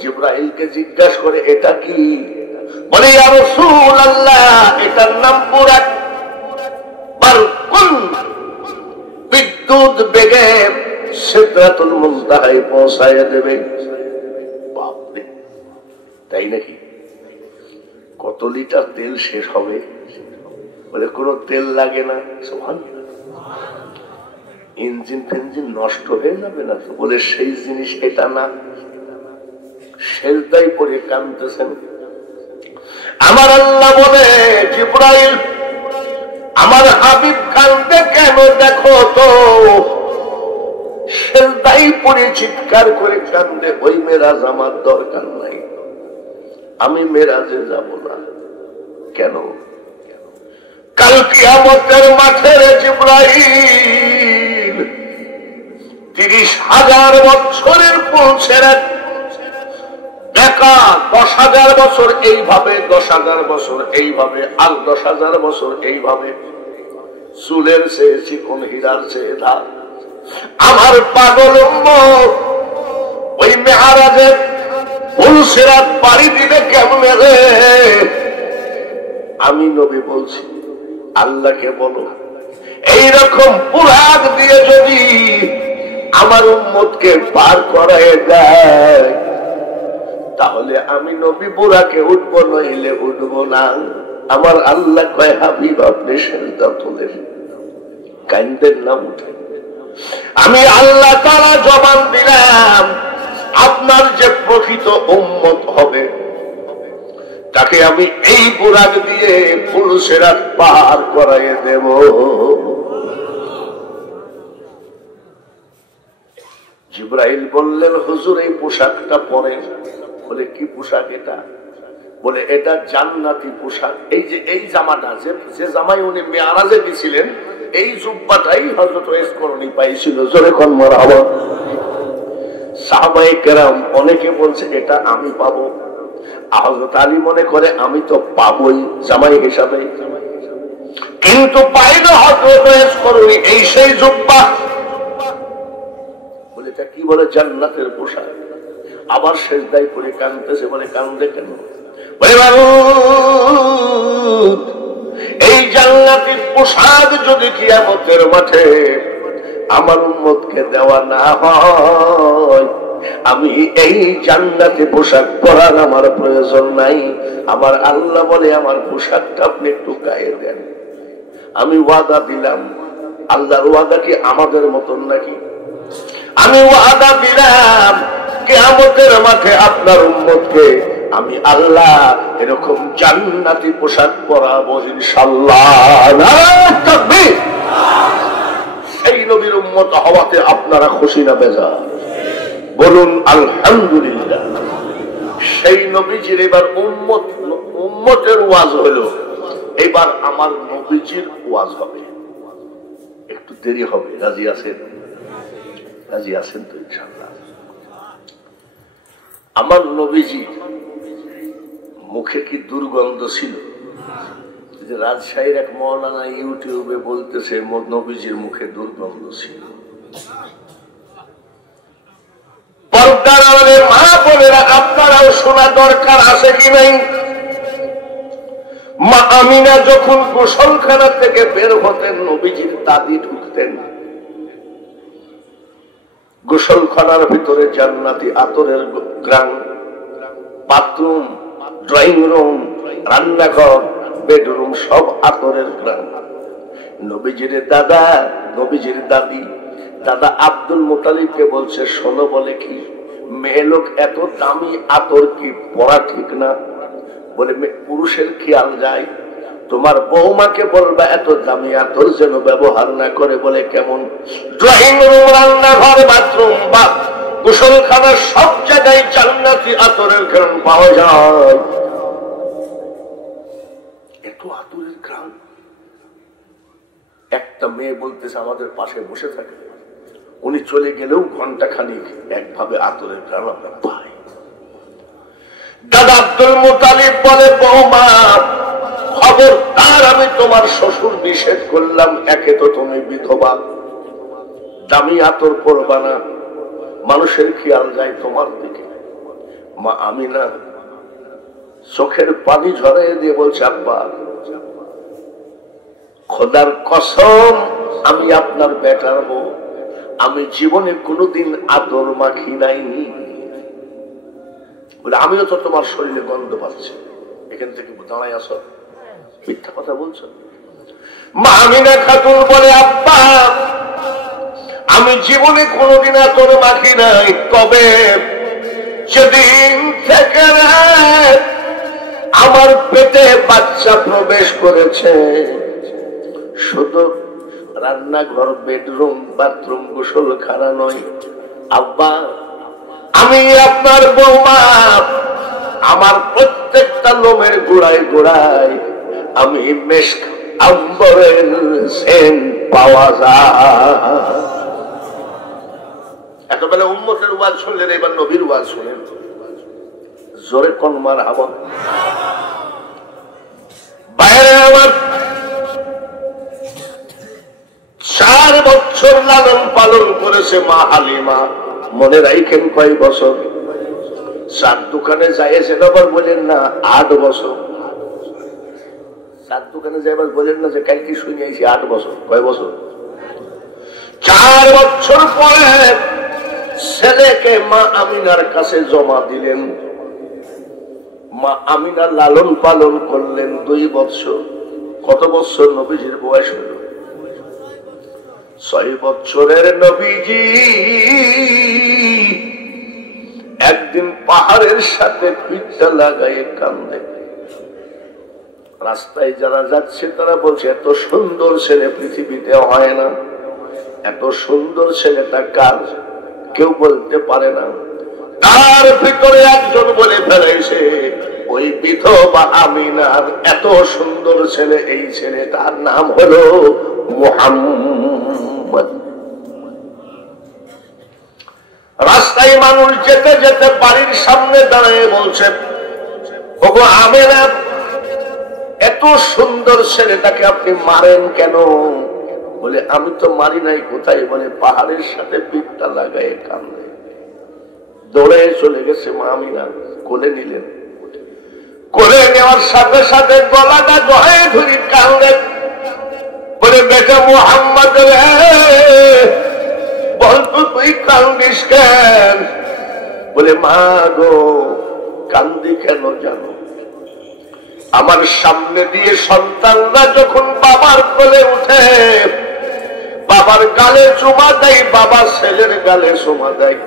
জিবরাইলকে জিজ্ঞাসা করে, এটা কি? বলে, ইয়া রাসূলুল্লাহ, এটার নাম বুরাক। বারকুন, বিদ্যুৎ বেগে সিদরাতুল মুনতাহায় পৌঁছায় দেবে। বাপরে, তাই নাকি? কত লিটার তেল শেষ হবে? বলে, কোনো তেল লাগে না। সুবহানাল্লাহ। ইঞ্জিন ফেঞ্জিন নষ্ট হয়ে যাবে না তো? বলে, সেই জিনিস এটা না। সেজদায় পড়ে কাঁদতেছেন। আমার আল্লাহ বলে, জিবরাইল, আমার হাবিব কাঁদতে কেন দেখো তো। সেজদায় পড়ে চিৎকার করে কাঁদে, ওই মেরাজ আমার দরকার নাই, আমি মেরাজে যাব না। কেন? কাল কিয়ামতের মাঠে জিবরাইল 30,000 বছরের পৌঁছের বেকার 10,000 বছর এইভাবে, 10,000 বছর এইভাবে, আর 10,000 বছর এইভাবে, চুলের চেয়ে চিকন, হীরার চেয়ে ধার। আমার পাগল উম্মত ওই মেরাজের পুলসিরাত পাড়ি দিবে কেমনে রে? আমি নবী বলছি, আল্লাহকে বলো এইরকম বুরাক দিয়ে যদি আমার উম্মতকে পার করায় দেয়, তাহলে আমি নবী বুরাকে উঠবো, নইলে উঠবো না। আমার আল্লাহ কয়, হাবিব আপনি সেজদা তোলেন, কাইন্দেন না, উঠেন। আমি আল্লাহ তাআলা জবান দিলাম, আপনার যে প্রকৃত উম্মত হবে তাকে আমি এই বুরাক দিয়ে পুলসিরাত পার করাইয়ে দেব। জিবরাইল বললেন, হুজুর এই পোশাকটা পরেন। বলে কি পোশাক এটা? বলে এটা জান্নাতি পোশাক। এই যে এই জামাটা, যে জামাই উনি মেরাজে গেছিলেন, এই জুব্বাটাই হযরত ওয়াইস করণী পাইছিল। জোরে কোন মারহাবা। সাহাবায়ে কেরাম অনেকে বলছে এটা আমি পাবো। হযরত আলী মনে করে আমি তো পাবোই জামাই হিসাবে, কিন্তু পাইল হযরত ওয়াইস করণী এই সেই জুব্বা। বলে এটা কি? বলে জান্নাতের পোশাক। আবার সেজদায় পড়ে কাঁদতেছে। বলে কান্দে কেন? এই জান্নাতের পোশাক যদি কিয়ামতের মাঠে আমার উম্মতকে দেওয়া না হয়, আমি এই জান্নাতি পোশাক পরার আমার প্রয়োজন নাই। আমার আল্লাহ বলে, আমার পোশাকটা আপনি একটু গায়ে দেন। আমি ওয়াদা দিলাম। আল্লাহর ওয়াদা কি আমাদের মতন নাকি? আমি ওয়াদা দিলাম কিয়ামতের মাঠে আপনার উম্মতকে আমি আল্লাহ এরকম জান্নাতি পোশাক পরাবো ইনশাআল্লাহ। নারায়ে তাকবীর। সেই নবীর উম্মত হওয়াতে আপনারা খুশি না বেজার? বলুন আলহামদুলিল্লাহ। সেই নবীজির এবার উম্মতের ওয়াজ হলো, এবার আমার নবীজির ওয়াজ হবে। একটু দেরি হবে। রাজি আছেন? রাজি আছেন তো ইনশাআল্লাহ? আমার নবীজি মুখে কি দুর্গন্ধ ছিল? রাজশাহীর এক মাওলানা ইউটিউবে বলতেছে নবীজির মুখে দুর্গন্ধ ছিল। পর্দার আড়ালে মা বোনেরা আপনারাও শোনা দরকার আছে কি নাই? মা আমিনা যখন গোসলখানা থেকে বের হতেন, নবীজির দাদি ঢুকতেন। গোসলখানার ভিতরে জান্নাতি আতরের গ্রাম, বাথরুম, ড্রয়িং রুম, রান্নাঘর, বেডরুম সব আতরের গ্রাম। নবীজির দাদা, নবীজির দাদি, দাদা আব্দুল মুতালিবকে বলছে, শোনো, বলে কি মেয়ে লোক এত দামি আতর কি পরা ঠিক না? বলে পুরুষের খেয়াল যায়, তোমার বৌমাকে বলবা এত দামি আতর যেন ব্যবহার না করে। বলে কেমন? ড্রয়িং রুম, রান্নাঘর, বাথরুম বা গোসলখানার সব জায়গায় জান্নাতি আতরের ঘ্রাণ পাওয়া যায়। এত আতরের ঘ্রাণ। একটা মেয়ে বলতেছে আমাদের পাশে বসে থাকে, উনি চলে গেলেও ঘন্টা খানিক একভাবে আতরের ঘ্রাণ আমরা পাই। দাদা আব্দুল মুতালিব বলে, বৌমা খবরদার, আমি তোমার শ্বশুর নিষেধ করলাম, একে তো তুমি বিধবা, দামি আতর পরবা না, মানুষের খেয়াল যায় তোমার দিকে। মা আমিনা চোখের পানি ঝরাইয়ে দিয়ে বলছে, আব্বা খোদার কসম, আমি আপনার বেটার বউ, আমি জীবনে কোনোদিন আতর মাখি নাই। বলে আমিও তো তোমার শরীরে গন্ধ পাচ্ছি, এখান থেকে দাঁড়ায় আসো, মিথ্যা কথা বলছো। মা আমিনা খাতুন বলে, আব্বা আমি জীবনে কোনোদিন আতর মাখি নাই, তবে সেদিন থেকে আমার পেটে বাচ্চা প্রবেশ করেছে, শুধু রান্নাঘর, বেডরুম, বাথরুম, গোসলখানা নয়, আব্বা আমি আপনার বৌমা, আমার প্রত্যেকটা লোমের গোড়ায় গোড়ায় আমি মেশক আম্বরের সেন পাওয়া যায়। এতবেলা উম্মতের ওয়াজ শুনলেন, এবার নবীর ওয়াজ শুনেন। জোরে কোন মারহাবা। বাইরে আমার 4 বছর লালন পালন করেছে মা হালিমা। মনে রাখেন কয় বছর? 4 দোকানে যাইয়েছেন, আবার বলেন না 8 বছর। 4 দোকানে যাইবার বলেন না যে কালকে শুনে আইছি 8 বছর। কয় বছর? 4 বছর পরে ছেলেকে মা আমিনার কাছে জমা দিলেন। মা আমিনা লালন পালন করলেন 2 বছর। কত বছর নবীজির বয়স হল? 6 বছরের নবীজি একদিন পাহাড়ের সাথে পিঠটা লাগাইয়ে কান্দে। রাস্তায় যারা যাচ্ছে তারা বলছে এত সুন্দর ছেলে পৃথিবীতে হয় না, এত সুন্দর ছেলেটা কার? কেউ বলতে পারে না। তার ভিতরে একজন বলে ফেলেছে ওই বিধবা আমিনার এত সুন্দর ছেলে, এই ছেলেটার নাম হলো মুহাম্মদ। রাস্তায় মানুষ যেতে যেতে বাড়ির সামনে দাঁড়িয়ে বলছে ওগো আমিনা, এত সুন্দর ছেলেটাকে আপনি মারেন কেন? বলে আমি তো মারি নাই। কোথায়? বলে পাহাড়ের সাথে পিঠটা লাগায় কান্দে। দৌড়ে চলে গেছে মা আমিনা, কোলে নিলেন। কোলে নেওয়ার সাথে সাথে গলাটা জড়ায় ধরি কান্দে। বলে বেটা মুহাম্মদ রে, বলতো তুই কান্দিস কেন? বলে মা গো, কান্দি কেন জানো? আমার সামনে দিয়ে সন্তানরা যখন বাবার কোলে উঠে, বাবার গালে চুমা দেয়, বাবা ছেলের গালে চুমা দেয়,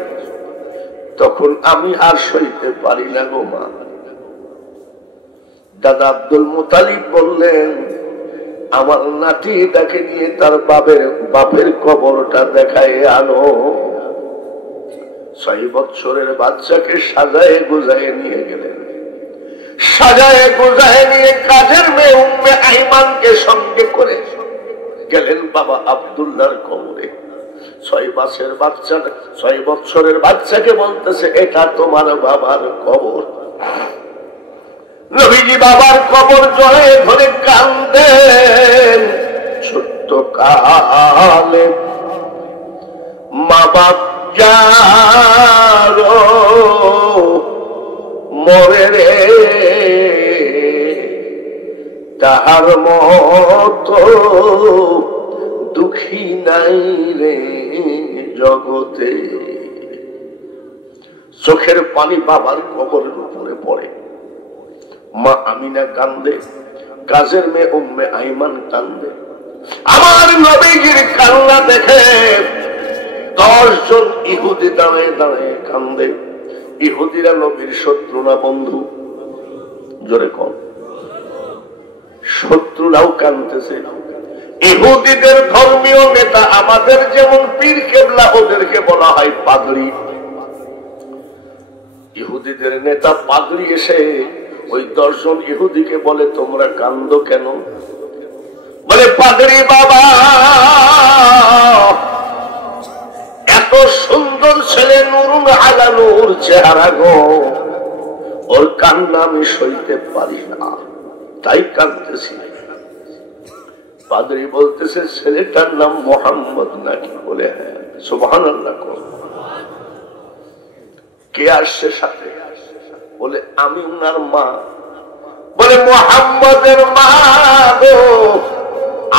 তখন আমি আর সইতে পারি না গো মা। দাদা আব্দুল মুতালিব বললেন আমার নাতিটাকে নিয়ে তার বাপের কবরটা দেখায় আনো। 6 বছরের বাচ্চাকে সাজায় গোজায় নিয়ে গেলেন। সাজায় গোজায় নিয়ে কাজের মেয়ে উম্মে আইমানকে সঙ্গে করে গেলেন বাবা আব্দুল্লাহর কবরে। 6 বছরের বাচ্চাকে বলতেছে এটা তোমার বাবার কবর। নবীজি বাবার কবর জড়ে ধরে কান্দেন। ছোট্ট কালে মা বাপ যারো মরে রে, তাহার মতো দুঃখী নাই রে জগতে। চোখের পানি বাবার কবরের উপরে পড়ে। মা আমিনা কান্দে, কাজের মেয়ে উম্মে আইমান কান্দে। আমার নবীজির কান্না দেখে 10 জন ইহুদি দাঁড়িয়ে দাঁড়িয়ে কান্দে। ইহুদিরা নবীর শত্রু না বন্ধু? জোরে কম। শত্রুরাও কান্দতেছে। ইহুদিদের ধর্মীয় নেতা আমাদের যেমন পীর কেবলা, ওদেরকে বলা হয় পাগড়ি। ইহুদিদের নেতা পাগড়ি এসে ওই 10 জন ইহুদিকে বলে তোমরা কান্দো কেন? বলে পাগড়ি বাবা, এত সুন্দর ছেলে, নুরুন আলা নূর চেহারা গো, ওর কান্না আমি সইতে পারি না, তাই কাঁদতেছি। পাদ্রী বলতেছে ছেলেটার নাম মুহাম্মদ নাকি? বলে হ্যাঁ। সুবহানাল্লাহ। কে আসছে সাথে? বলে আমি উনার মা। বলে মুহাম্মদের মা গো,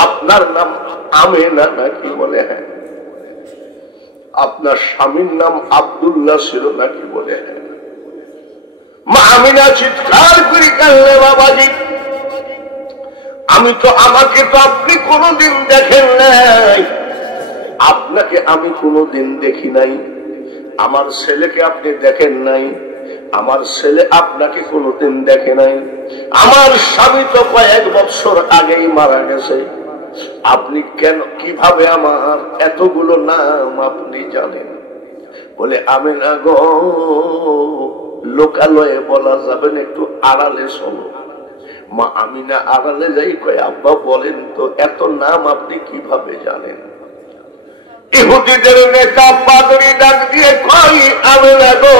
আপনার নাম আমিনা নাকি? বলে হ্যাঁ। আপনার স্বামীর নাম আব্দুল্লাহ ছিল নাকি? বলে হ্যাঁ। মা আমিনা চিৎকার করে কাঁদলে বাবাজি, আমাকে তো আপনি কোনদিন দেখেন নাই, আপনাকে আমি কোনদিন দেখি নাই। আমার ছেলেকে আপনি দেখেন নাই, আমার ছেলে আপনাকে কোনদিন দেখে নাই। আমার স্বামী তো কয়েক বছর আগেই মারা গেছে। আপনি কেন, কিভাবে আমার এতগুলো নাম আপনি জানেন? বলে আমিনা গো, লোকালয়ে বলা যাবে না, একটু আড়ালে শোনো। মা আমিনা আড়ালে যাই কয়, আব্বা বলেন তো এত নাম আপনি কিভাবে জানেন? ইহুদিদের নেতা পাদরি ডাক দিয়ে কয়, আমিনা গো,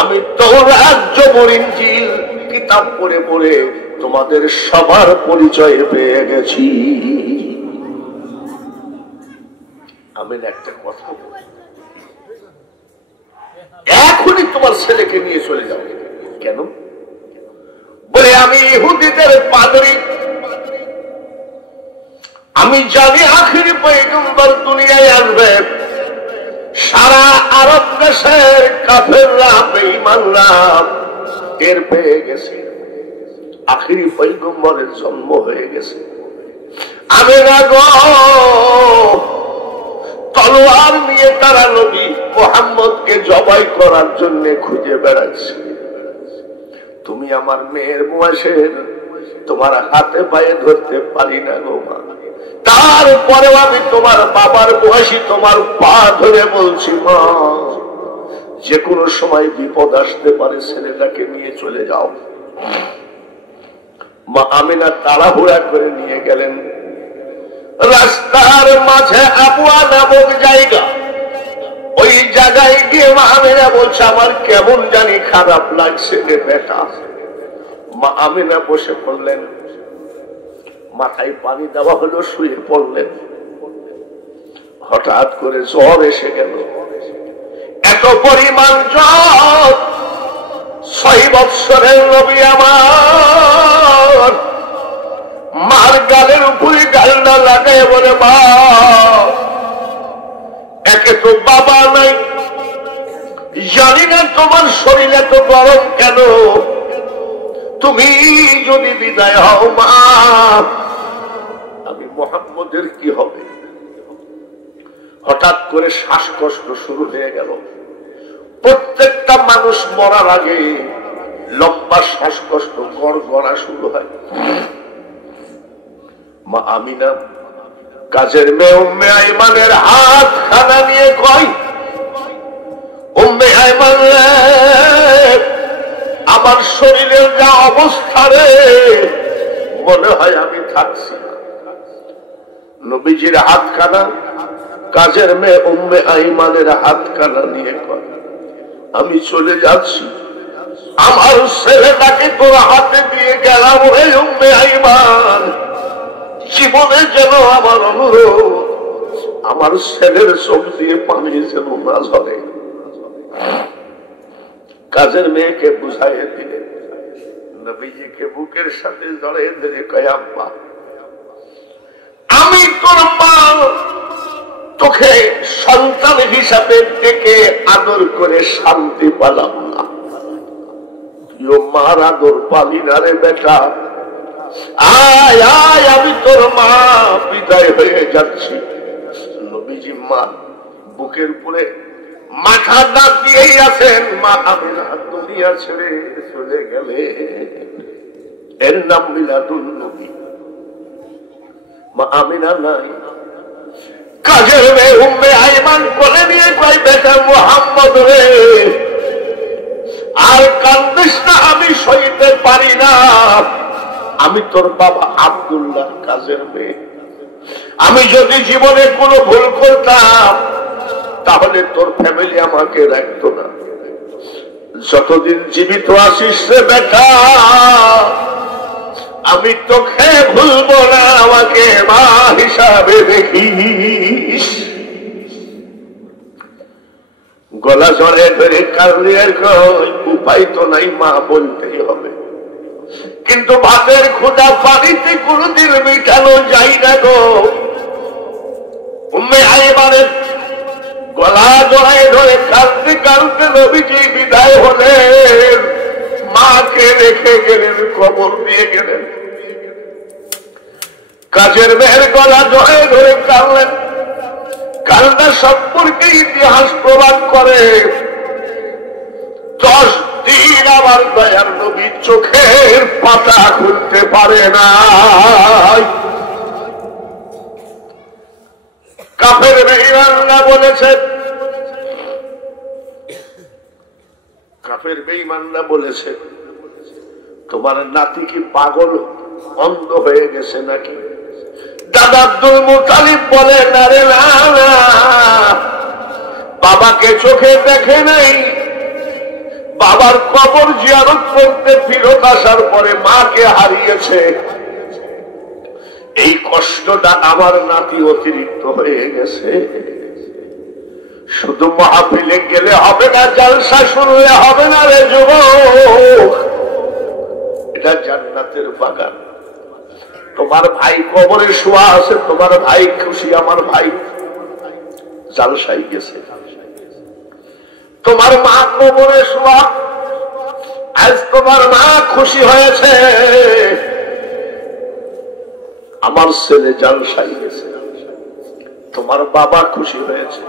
আমি তাওরাত জবুর ইনজিল কিতাব পড়ে পড়ে তোমাদের সবার পরিচয় পেয়ে গেছি। আমি একটা কথা বলি, এখনই তোমার ছেলেকে নিয়ে চলে যাও। কেন? বলে আমি ইহুদিদের পাদরি, আমি জানি আখির পয়গম্বর দুনিয়ায় আসবে। সারা আরব দেশের কাফেররা বেঈমানরা টের পেয়ে গেছে আখিরি পয়গম্বরের জন্ম হয়ে গেছে। আমি না গো, তলোয়ার নিয়ে তারা নবী মুহাম্মদকে জবাই করার জন্য খুঁজে বেড়াচ্ছে। তুমি আমার মেয়ের বয়সের, তোমার হাতে পায়ে ধরতে পারি না গো মা। তারপরেও আমি তোমার বাবার বয়সী তোমার পা ধরে বলছি, মা যে কোনো সময় বিপদ আসতে পারে, ছেলেটাকে নিয়ে চলে যাও। মা আমিনা তাড়াহুড়া করে নিয়ে গেলেন। রাস্তার মাঝে আবুয়া নামক জায়গা, ওই জায়গায় গিয়ে মা আমিনা বলছে, আমার কেমন জানি খারাপ লাগছে রে বেটা। মা আমিনা বসে পড়লেন, মাথায় পানি দেওয়া হলো, শুয়ে পড়লেন। হঠাৎ করে জ্বর এসে গেল, এত পরিমাণ জ্বর। 6 বৎসরের নবী আমার মার গালের উপরে গালটা লাগায় বলে, মা একে তো বাবা নাই, জানি না তোমার শরীর এত গরম কেন, তুমি যদি বিদায় হও মা, আমি মুহাম্মদের কি হবে? হঠাৎ করে শ্বাসকষ্ট শুরু হয়ে গেল। প্রত্যেকটা মানুষ মরার আগে লম্বা শ্বাসকষ্ট গড়গড়া শুরু হয়। মা আমিনা কাজের মেয়ে উম্মে আইমানের হাত খানা নিয়ে কয়, উম্মে আইমান আমার শরীরের যা অবস্থা রে, মনে হয় আমি থাকছি না। নবীজির হাতখানা কাজের মেয়ে উম্মে আইমানের হাতখানা নিয়ে কয়, আমি চলে যাচ্ছি, আমার ছেলেটাকে তোর হাতে দিয়ে গেলাম রে উম্মে আইমান, জীবনে যেন আমার অনুরোধ, আমার ছেলের চোখ দিয়ে পানি যেন না ঝরে। কাজের মেয়েকে বুঝাইয়ে দিলেন, নবীজিকে বুকের সাথে জড়িয়ে ধরে কয়, আব্বা আমি তোর মা, তোকে সন্তান হিসাবে ডেকে আদর করে শান্তি পালাম না, তুইও মার আদর পালি না রে বেটা। আয় আয়, আমি তোর মা, বিদায় হয়ে যাচ্ছি। নবীজি মা বুকের উপরে মাথা না দিয়েই আছেন। মা আমিনা দুনিয়া ছেড়ে চলে গেলে, এর নাম মিলাদুন নবী। মা আমিনা নাই, কাজের মেয়ে উম্মে আইমান কোলে নিয়ে কয়, বেটা মুহাম্মদ রে, আর কান্দিস না, আমি সইতে পারি না, আমি তোর বাবা আব্দুল্লাহ কাজের মেয়ে। আমি যদি জীবনে কোনো ভুল করতাম তাহলে তোর ফ্যামিলি আমাকে রাখতো না। যতদিন জীবিত আছিস রে বেটা, আমি তোকে ভুলবো না, আমাকে মা হিসাবে দেখিস। গলা জড়ে ধরে কাঁদিয়ে কই, উপায় তো নাই মা, বলতেই হবে। কিন্তু ভাতের ক্ষুধা পানিতে কোনদিন মিটানো যায় না গো। উম্মে আইমানের গলা জড়ায় ধরে কাঁদতে কাঁদতে নবীজি বিদায় হলেন। মাকে রেখে গেলেন, কবর দিয়ে গেলেন। কাজের মেয়ের গলা জড়ায় ধরে কাঁদলেন। কান্না সম্পর্কে ইতিহাস প্রমাণ করে 10 দিন আমার দয়ার নবী চোখের পাতা খুলতে পারে না। কাফের বেঈমানরা বলেছে, কাফের বেঈমানরা বলেছে, তোমার নাতি কি পাগল অন্ধ হয়ে গেছে নাকি? দাদা আব্দুল মুতালিব বলে, না রে না, বাবাকে চোখে দেখে নাই, বাবার কবর জিয়ারত করতে ফিরত আসার পরে মাকে হারিয়েছে। এই কষ্টটা আমার নাতি অতিরিক্ত হয়ে গেছে। শুধু মাহফিলে গেলে হবে না, জলসা শুনলে হবে না রে যুবক, এটা জান্নাতের বাগান। তোমার ভাই কবরে শোয়া আছে, তোমার ভাই খুশি, আমার ভাই জলসাই গেছে। তোমার মা কবরে শোয়া, আজ তোমার মা খুশি হয়েছে, আমার ছেলে জলসাই গেছে। তোমার বাবা খুশি হয়েছে,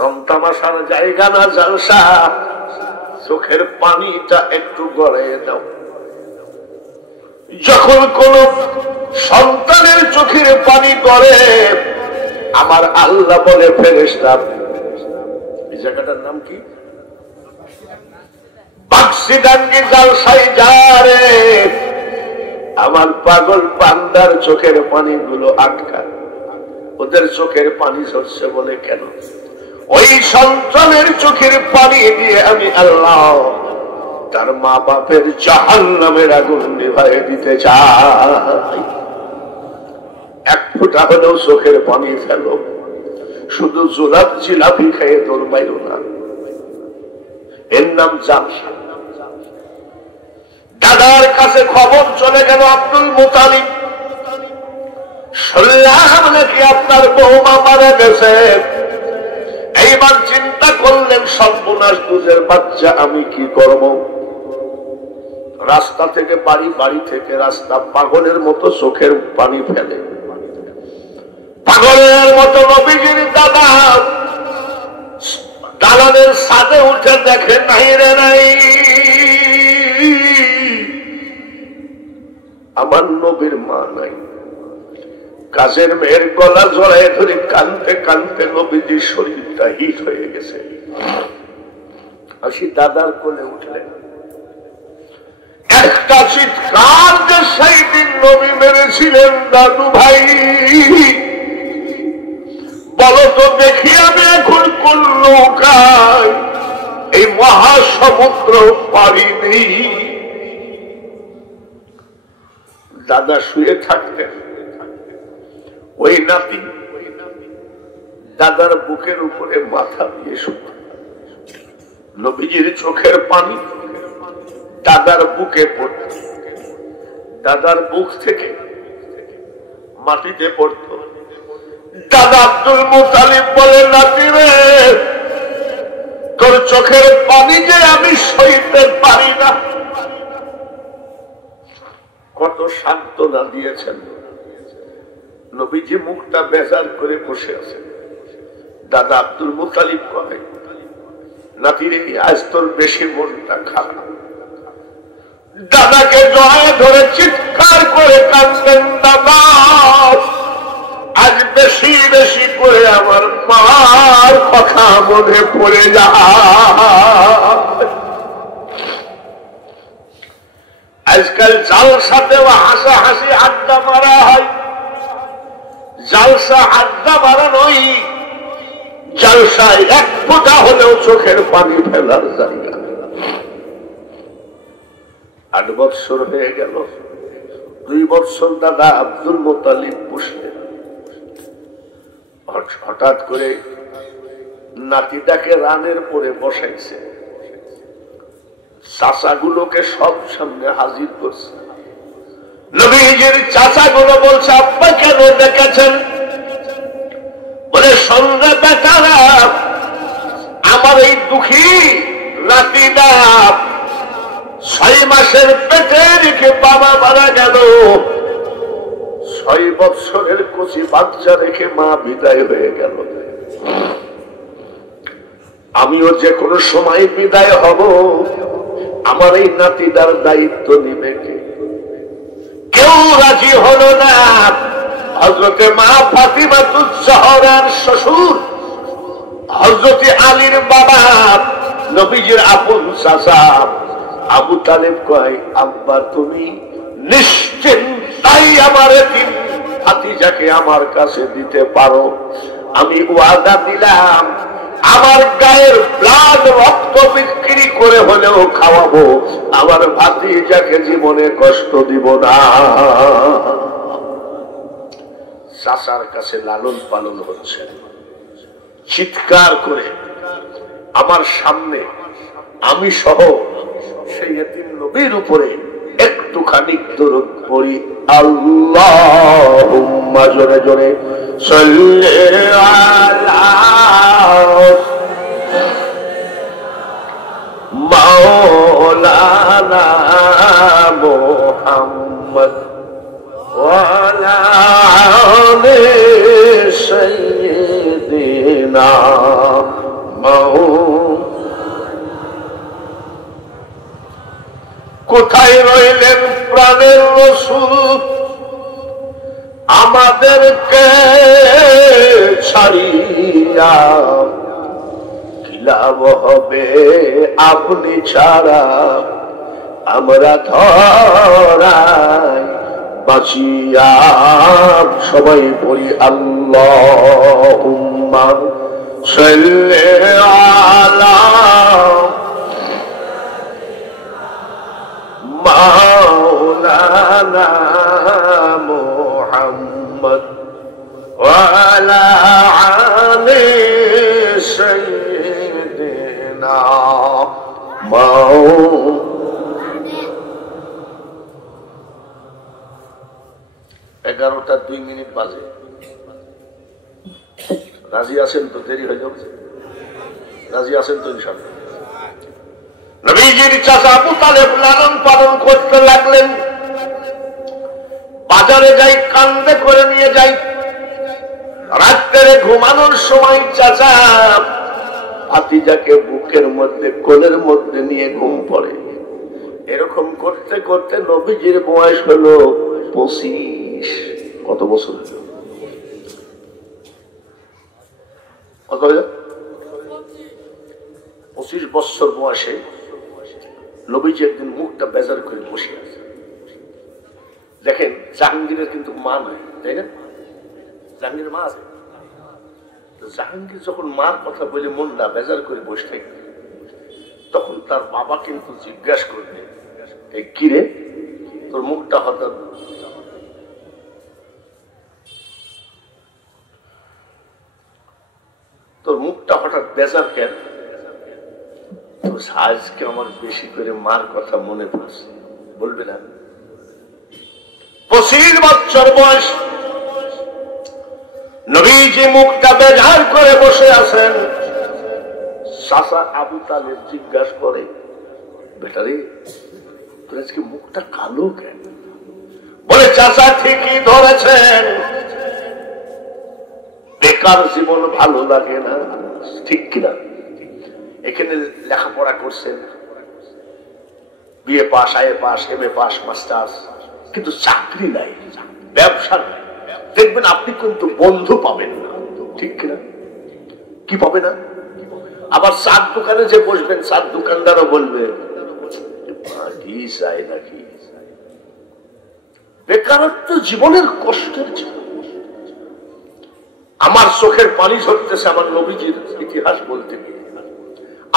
রং তামাশার জায়গা না জলসা, চোখের পানিটা একটু গড়িয়ে দাও। যখন কোন সন্তানের চোখের পানি গড়ে, আমার আল্লাহ বলে ফেরেশতা, এই জায়গাটার নাম কি, বাক্সিদাঙ্গি জলসাই যারে, আমার পাগল বান্দার চোখের পানিগুলো আটকা। ওদের চোখের পানি ঝরছে বলে কেন? ওই সন্তানের চোখের পানি দিয়ে আমি আল্লাহ তার মা বাপের জাহান্নামের আগুন নিভাইয়ে দিতে চাই। এক ফোঁটা হলেও চোখের পানি ফেলো, শুধু জোলাপ জিলাপি খেয়ে তোর বাইরো না, এর নাম জালসা। দাদার কাছে খবর চলে গেল, আব্দুল মুতালিব শুনলাম নাকি আপনার বৌমা মারা গেছে। এইবার চিন্তা করলেন, সর্বনাশ, দুধের বাচ্চা, আমি কি করব? রাস্তা থেকে বাড়ি, বাড়ি থেকে রাস্তা, পাগলের মতো চোখের পানি ফেলে। পাগলের মতো নবীজির দাদা দালানের ছাদে উঠে দেখে, নাই রে নাই, আমার নবীর মা নাই। কাজের মেয়ের গলা জড়ায় ধরে কানতে কানতে নবীজির শরীরটা হিট হয়ে গেছে। আসি দাদার কোলে উঠলেন, একটা চিৎকার যে সেই দিন নবী মেরেছিলেন, দাদু ভাই বলো তো দেখি, আমি এখন কোন নৌকায় এই মহাসমুদ্র পাড়ি দিই? দাদা শুয়ে থাকতেন, ওই নাতি দাদার বুকের উপরে মাথা দিয়ে শুত। নবীজির চোখের পানি দাদার বুকে পড়ত, দাদার বুক থেকে মাটিতে পড়ত। দাদা আব্দুল মুতালিব বলে, নাতি রে, তোর চোখের পানি যে আমি সইতে পারি না। কত সান্ত্বনা দিয়েছেন। নবীজি মুখটা বেজার করে বসে আছেন। দাদা আব্দুল মুতালিব কয়, নাতিরে, আজ তোর বেশি মনটা খারাপ। দাদাকে জড়ায় ধরে চিৎকার করে কাঁদলেন, দাদা আজ বেশি বেশি করে আমার মার কথা মনে পড়ে যায়। আজকাল জালসাতেও হাসাহাসি আড্ডা মারা হয়, জালসা আড্ডা মারা নয়, জালসায় এক ফোঁটা হলেও চোখের পানি ফেলার জায়গা। 8 বছর হয়ে গেল, 2 বছর দাদা আব্দুল মুতালিব বসলেন। হঠাৎ করে নাতিটাকে রানের পরে বসাইছে, চাচাগুলোকে সব সামনে হাজির করছে। নবীজির চাচাগুলো বলছে, আব্বা কেন ডেকেছেন? বলে, সন্ধ্যা বেচারা, আমার এই দুঃখী নাতিটা 6 মাসের পেটে রেখে বাবা মারা গেল, 6 বছরের কচি বাচ্চা রেখে মা বিদায় হয়ে গেল। আমিও যে কোনো সময় বিদায় হব, আমার এই নাতিটার দায়িত্ব নিবে কে? কেউ রাজি হলো না। হযরতে মা ফাতিমাতুজ জহরার শ্বশুর হযরতে আলীর বাবা, নবীজির আপন চাচা, আবু তালেব কয়, আব্বা তুমি নিশ্চিন্তাই আমার এতিম ভাতিজাকে আমার কাছে দিতে পারো। আমি ওয়াদা দিলাম আমার গায়ের ব্লাড রক্ত বিক্রি করে হলেও খাওয়াবো, আমার ভাতিজাকে জীবনে কষ্ট দিব না। চাচার কাছে লালন পালন হচ্ছে, চিৎকার করে আমার সামনে আমি সহ সেই এতিম নবীর উপরে একটুখানি দরুদ পড়ি। আল্লাহুম্মা জোরে জোরে সাল্লি আলা মাওলানা মুহাম্মদ ওয়া আলা আলি সাইয়্যিদিনা কোথায় রইলেন প্রাণের রাসূল, আমাদেরকে ছাড়িয়া কি লাভ হবে আপনি ছাড়া, আমরা ধরাই বাঁচিয়া। সবাই পড়ি আল্লাহুম্মা সাল্লি আলা মাওলানা মুহাম্মদ ওয়া আলা আলি সাইয়্যিদিনা এগারোটা 2 মিনিট বাজে। রাজি আছেন তো? দেরি হয়ে যাচ্ছে। রাজি আছেন তো ইনশাআল্লাহ? নবীজির চাচা আবু তালেব লালন পালন করতে লাগলেন। বাজারে যাই, কান্দে করে নিয়ে যাই। রাত্রে ঘুমানোর সময় চাচা ভাতিজাকে বুকের মধ্যে কোলের মধ্যে নিয়ে ঘুম পড়ে। এরকম করতে করতে নবীজির বয়স হলো 25। কত বছর? কত? 25 বছর বয়সে নবীজি একদিন মুখটা বেজার করে বসে আছে। দেখেন জাহাঙ্গীরের কিন্তু মা নাই, তাই না? জাহাঙ্গীরের মা আছে। জাহাঙ্গীর যখন মার কথা বলে মনটা বেজার করে বসে থাকে, তখন তার বাবা কিন্তু জিজ্ঞাসা করবে, এই কিরে তোর মুখটা হঠাৎ বেজার কেন? আজকে আমার বেশি করে মার কথা মনে পড়ছে। বলবে না? 25 বছর বয়স, নবীজি মুখটা বেজার করে বসে আছেন। চাচা আবু তালেব জিজ্ঞাসা করে, বেটারে তোর আজকে মুখটা কালো কেন? বলে চাচা ঠিকই ধরেছেন, বেকার জীবন ভালো লাগে না। ঠিক কিনা? এখানে লেখাপড়া করছেন, BA pass, IA pass, MA pass, masters, কিন্তু চাকরি নাই, ব্যবসা নাই। দেখবেন আপনি কিন্তু বন্ধু পাবেন না। ঠিক কিনা? কি পাবে না? আবার চার দোকানে যে বসবেন, চার দোকানদারও বলবে কি চাই নাকি। বেকারত্ব জীবনের কষ্টের জীবন। আমার চোখের পানি ঝরতেছে আমার নবীজির ইতিহাস বলতে গিয়ে।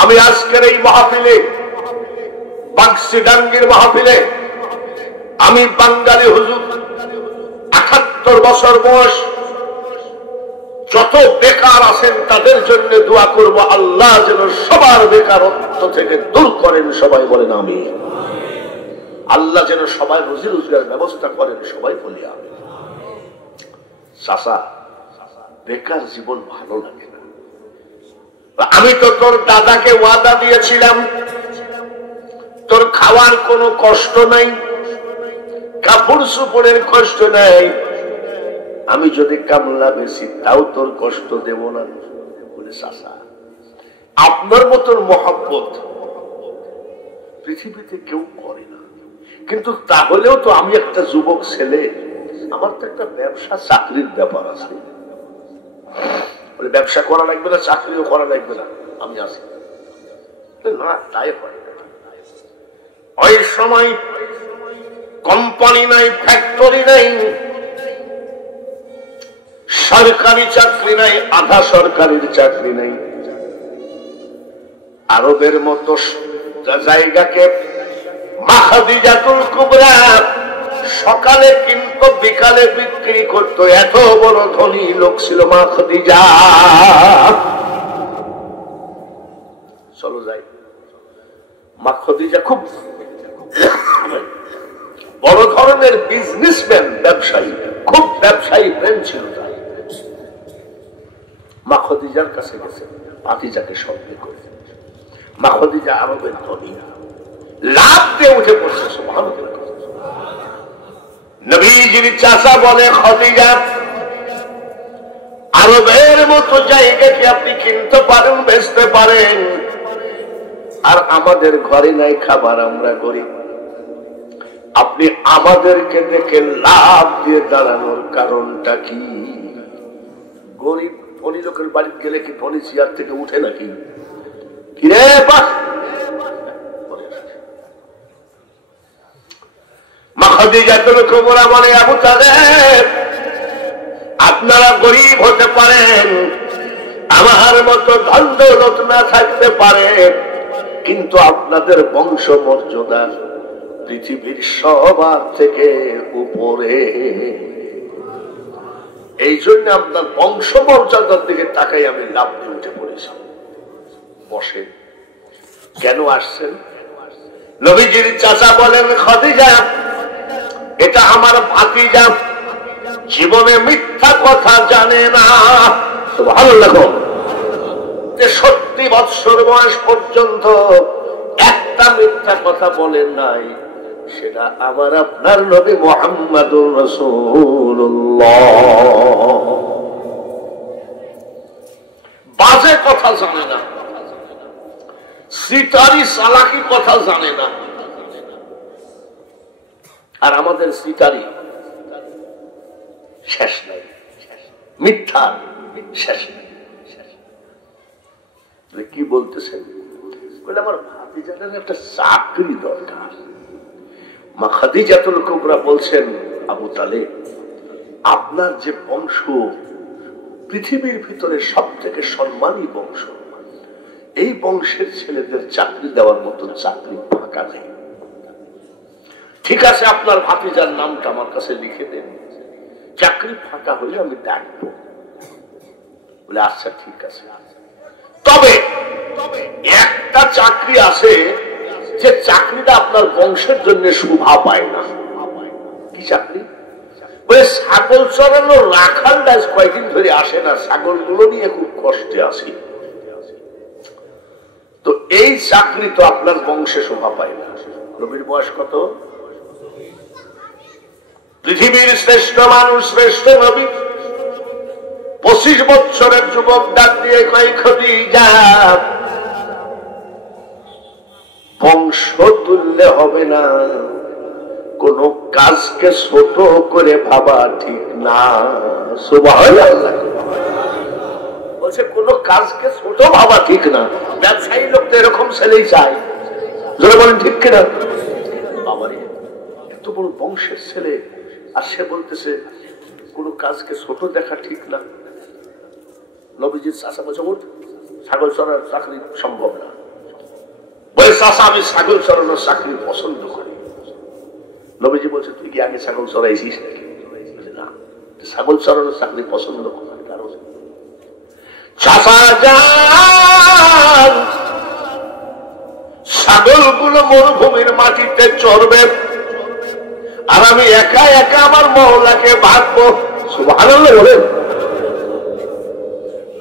আমি আজকের এই মাহফিলে, বাক্সিডাঙ্গির মাহফিলে, আমি বাঙালি হুজুর 78 বছর বয়স, যত বেকার আছেন তাদের জন্য দোয়া করব, আল্লাহ যেন সবার বেকারত্ব থেকে দূর করেন। সবাই বলেন আমিন। আল্লাহ যেন সবাই রুজি রোজগার ব্যবস্থা করেন। সবাই বলি আমিন। চাচা, বেকার জীবন ভালো লাগে না। আমি তো তোর দাদাকে ওয়াদা দিয়েছিলাম, তোর খাওয়ার কোনো কষ্ট নাই, কাপড় চোপড়ের কষ্ট নাই, আমি যদি কামলা বেশি তাও তোর কষ্ট দেব না। বলে চাচা, আপনার মতন মহব্বত পৃথিবীতে কেউ করে না, কিন্তু তাহলেও তো আমি একটা যুবক ছেলে, আমার তো একটা ব্যবসা চাকরির ব্যাপার আছে। বলে ব্যবসা করা লাগবে না, চাকরিও করা লাগবে না, আমি আছি না। তাই হয় ওই সময় কোম্পানি নাই, ফ্যাক্টরি নাই, সরকারি চাকরি নাই, আধা সরকারির চাকরি নাই। আরবের মতো জায়গাকে মা খাদিজাতুল কুবরা সকালে কিনতো, বিকালে বিক্রি করতো। এত বড় ধনী লোক ছিল মা খাদিজা। চলো যাই। মা খাদিজা খুব বড় ধরনের বিজনেসম্যান, ব্যবসায়ী, খুব ব্যবসায়ী ব্রেন ছিল তার। মা খাদিজার কাছে গেছে, ভাতিজাকে সঙ্গে করে। মা খাদিজা আরবের ধনী, লাভ দিয়ে উঠে পড়ছে। সুবহানাল্লাহ। নবীজির চাচা বলে, খাদিজা আরবের মতো জায়গাকে আপনি কিনতে পারেন, বেচতে পারেন, আর আমাদের ঘরে নাই খাবার, আমরা গরিব। আপনি আমাদেরকে দেখে লাভ দিয়ে দাঁড়ানোর কারণটা কি? গরিব ধনী লোকের বাড়ি গেলে কি ধনী চেয়ার থেকে উঠে নাকি? কিরে বাস মা খাদিজাতুল কুবরা বলে, আবু তালেব আপনারা গরিব হতে পারেন, আমার মতো ধন দৌলত না থাকতে পারে, কিন্তু আপনাদের বংশ মর্যাদা পৃথিবীর সবার থেকে উপরে। এই জন্য আপনার বংশ মর্যাদার দিকে তাকাই আমি লাভ দিয়ে উঠে পড়েছি। বসে কেন আসছেন? নবীজির চাচা বলেন, খাদিজা এটা আমার ভাতিজা, জীবনে মিথ্যা কথা জানে না। ভালো লাগো, 70 বছর বয়স পর্যন্ত একটা মিথ্যা কথা বলেন নাই। সেটা আমার আপনার নবী মুহাম্মদুর রাসূলুল্লাহ। বাজে কথা জানে না, সিটারি চালাকি কথা জানে না। আর আমাদের সিটারি শেষ নাই, মিথ্যা শেষ নাই। কি বলতেছেন? আমার ভাতিজাদের একটা চাকরি দরকার। মা খাদিজাতুল কুবরা বলছেন, আবু তালেব আপনার যে বংশ পৃথিবীর ভিতরে সব থেকে সম্মানী বংশ, এই বংশের ছেলেদের চাকরি দেওয়ার মতো চাকরি ফাঁকা নেই। ঠিক আছে, আপনার ভাতিজার নামটা আমার কাছে লিখে দেন, চাকরি ফাঁকা হলে আমি ডাকবো। বলে আচ্ছা ঠিক আছে, তবে একটা চাকরি আছে যে চাকরিটা আপনার বংশের জন্য শোভা পায় না। কি চাকরি? বলে ছাগল চড়ানো রাখাল দাস কয়েকদিন ধরে আসে না, ছাগলগুলো নিয়ে খুব কষ্টে আছি। তো এই চাকরি তো আপনার বংশে শোভা পায় না। নবীর বয়স কত? পৃথিবীর শ্রেষ্ঠ মানুষ, শ্রেষ্ঠ নবী, 25 বছরের যুবক ডাক দিয়ে কয়, খাদিজা বংশ তুললে হবে না, কোন কাজকে ছোট করে ভাবা ঠিক না। সুবহানাল্লাহ। বলছে কোন কাজকে ছোট ভাবা ঠিক না। ব্যবসায়ী লোক তো এরকম ছেলেই চায়। যারা বলেন ঠিক কিনা? বাবারে, এত বড় বংশের ছেলে, আর সে বলতেছে কোন কাজকে ছোট দেখা ঠিক না। নবীজির চাচা বলছে, ছাগল চড়ার চাকরি সম্ভব না। বলে চাচা আমি ছাগল চড়ানোর চাকরি পছন্দ করি। নবীজি বলছে, তুই কি আগে ছাগল চড়াইছিস নাকি? না, ছাগল চড়ানোর চাকরি পছন্দ করার কারণ চাচা যান ছাগলগুলো মরুভূমির মাটিতে চড়বে, আর আমি একা একা আমার মহলাকে ভাগবো। সুবহানাল্লাহ বলেন।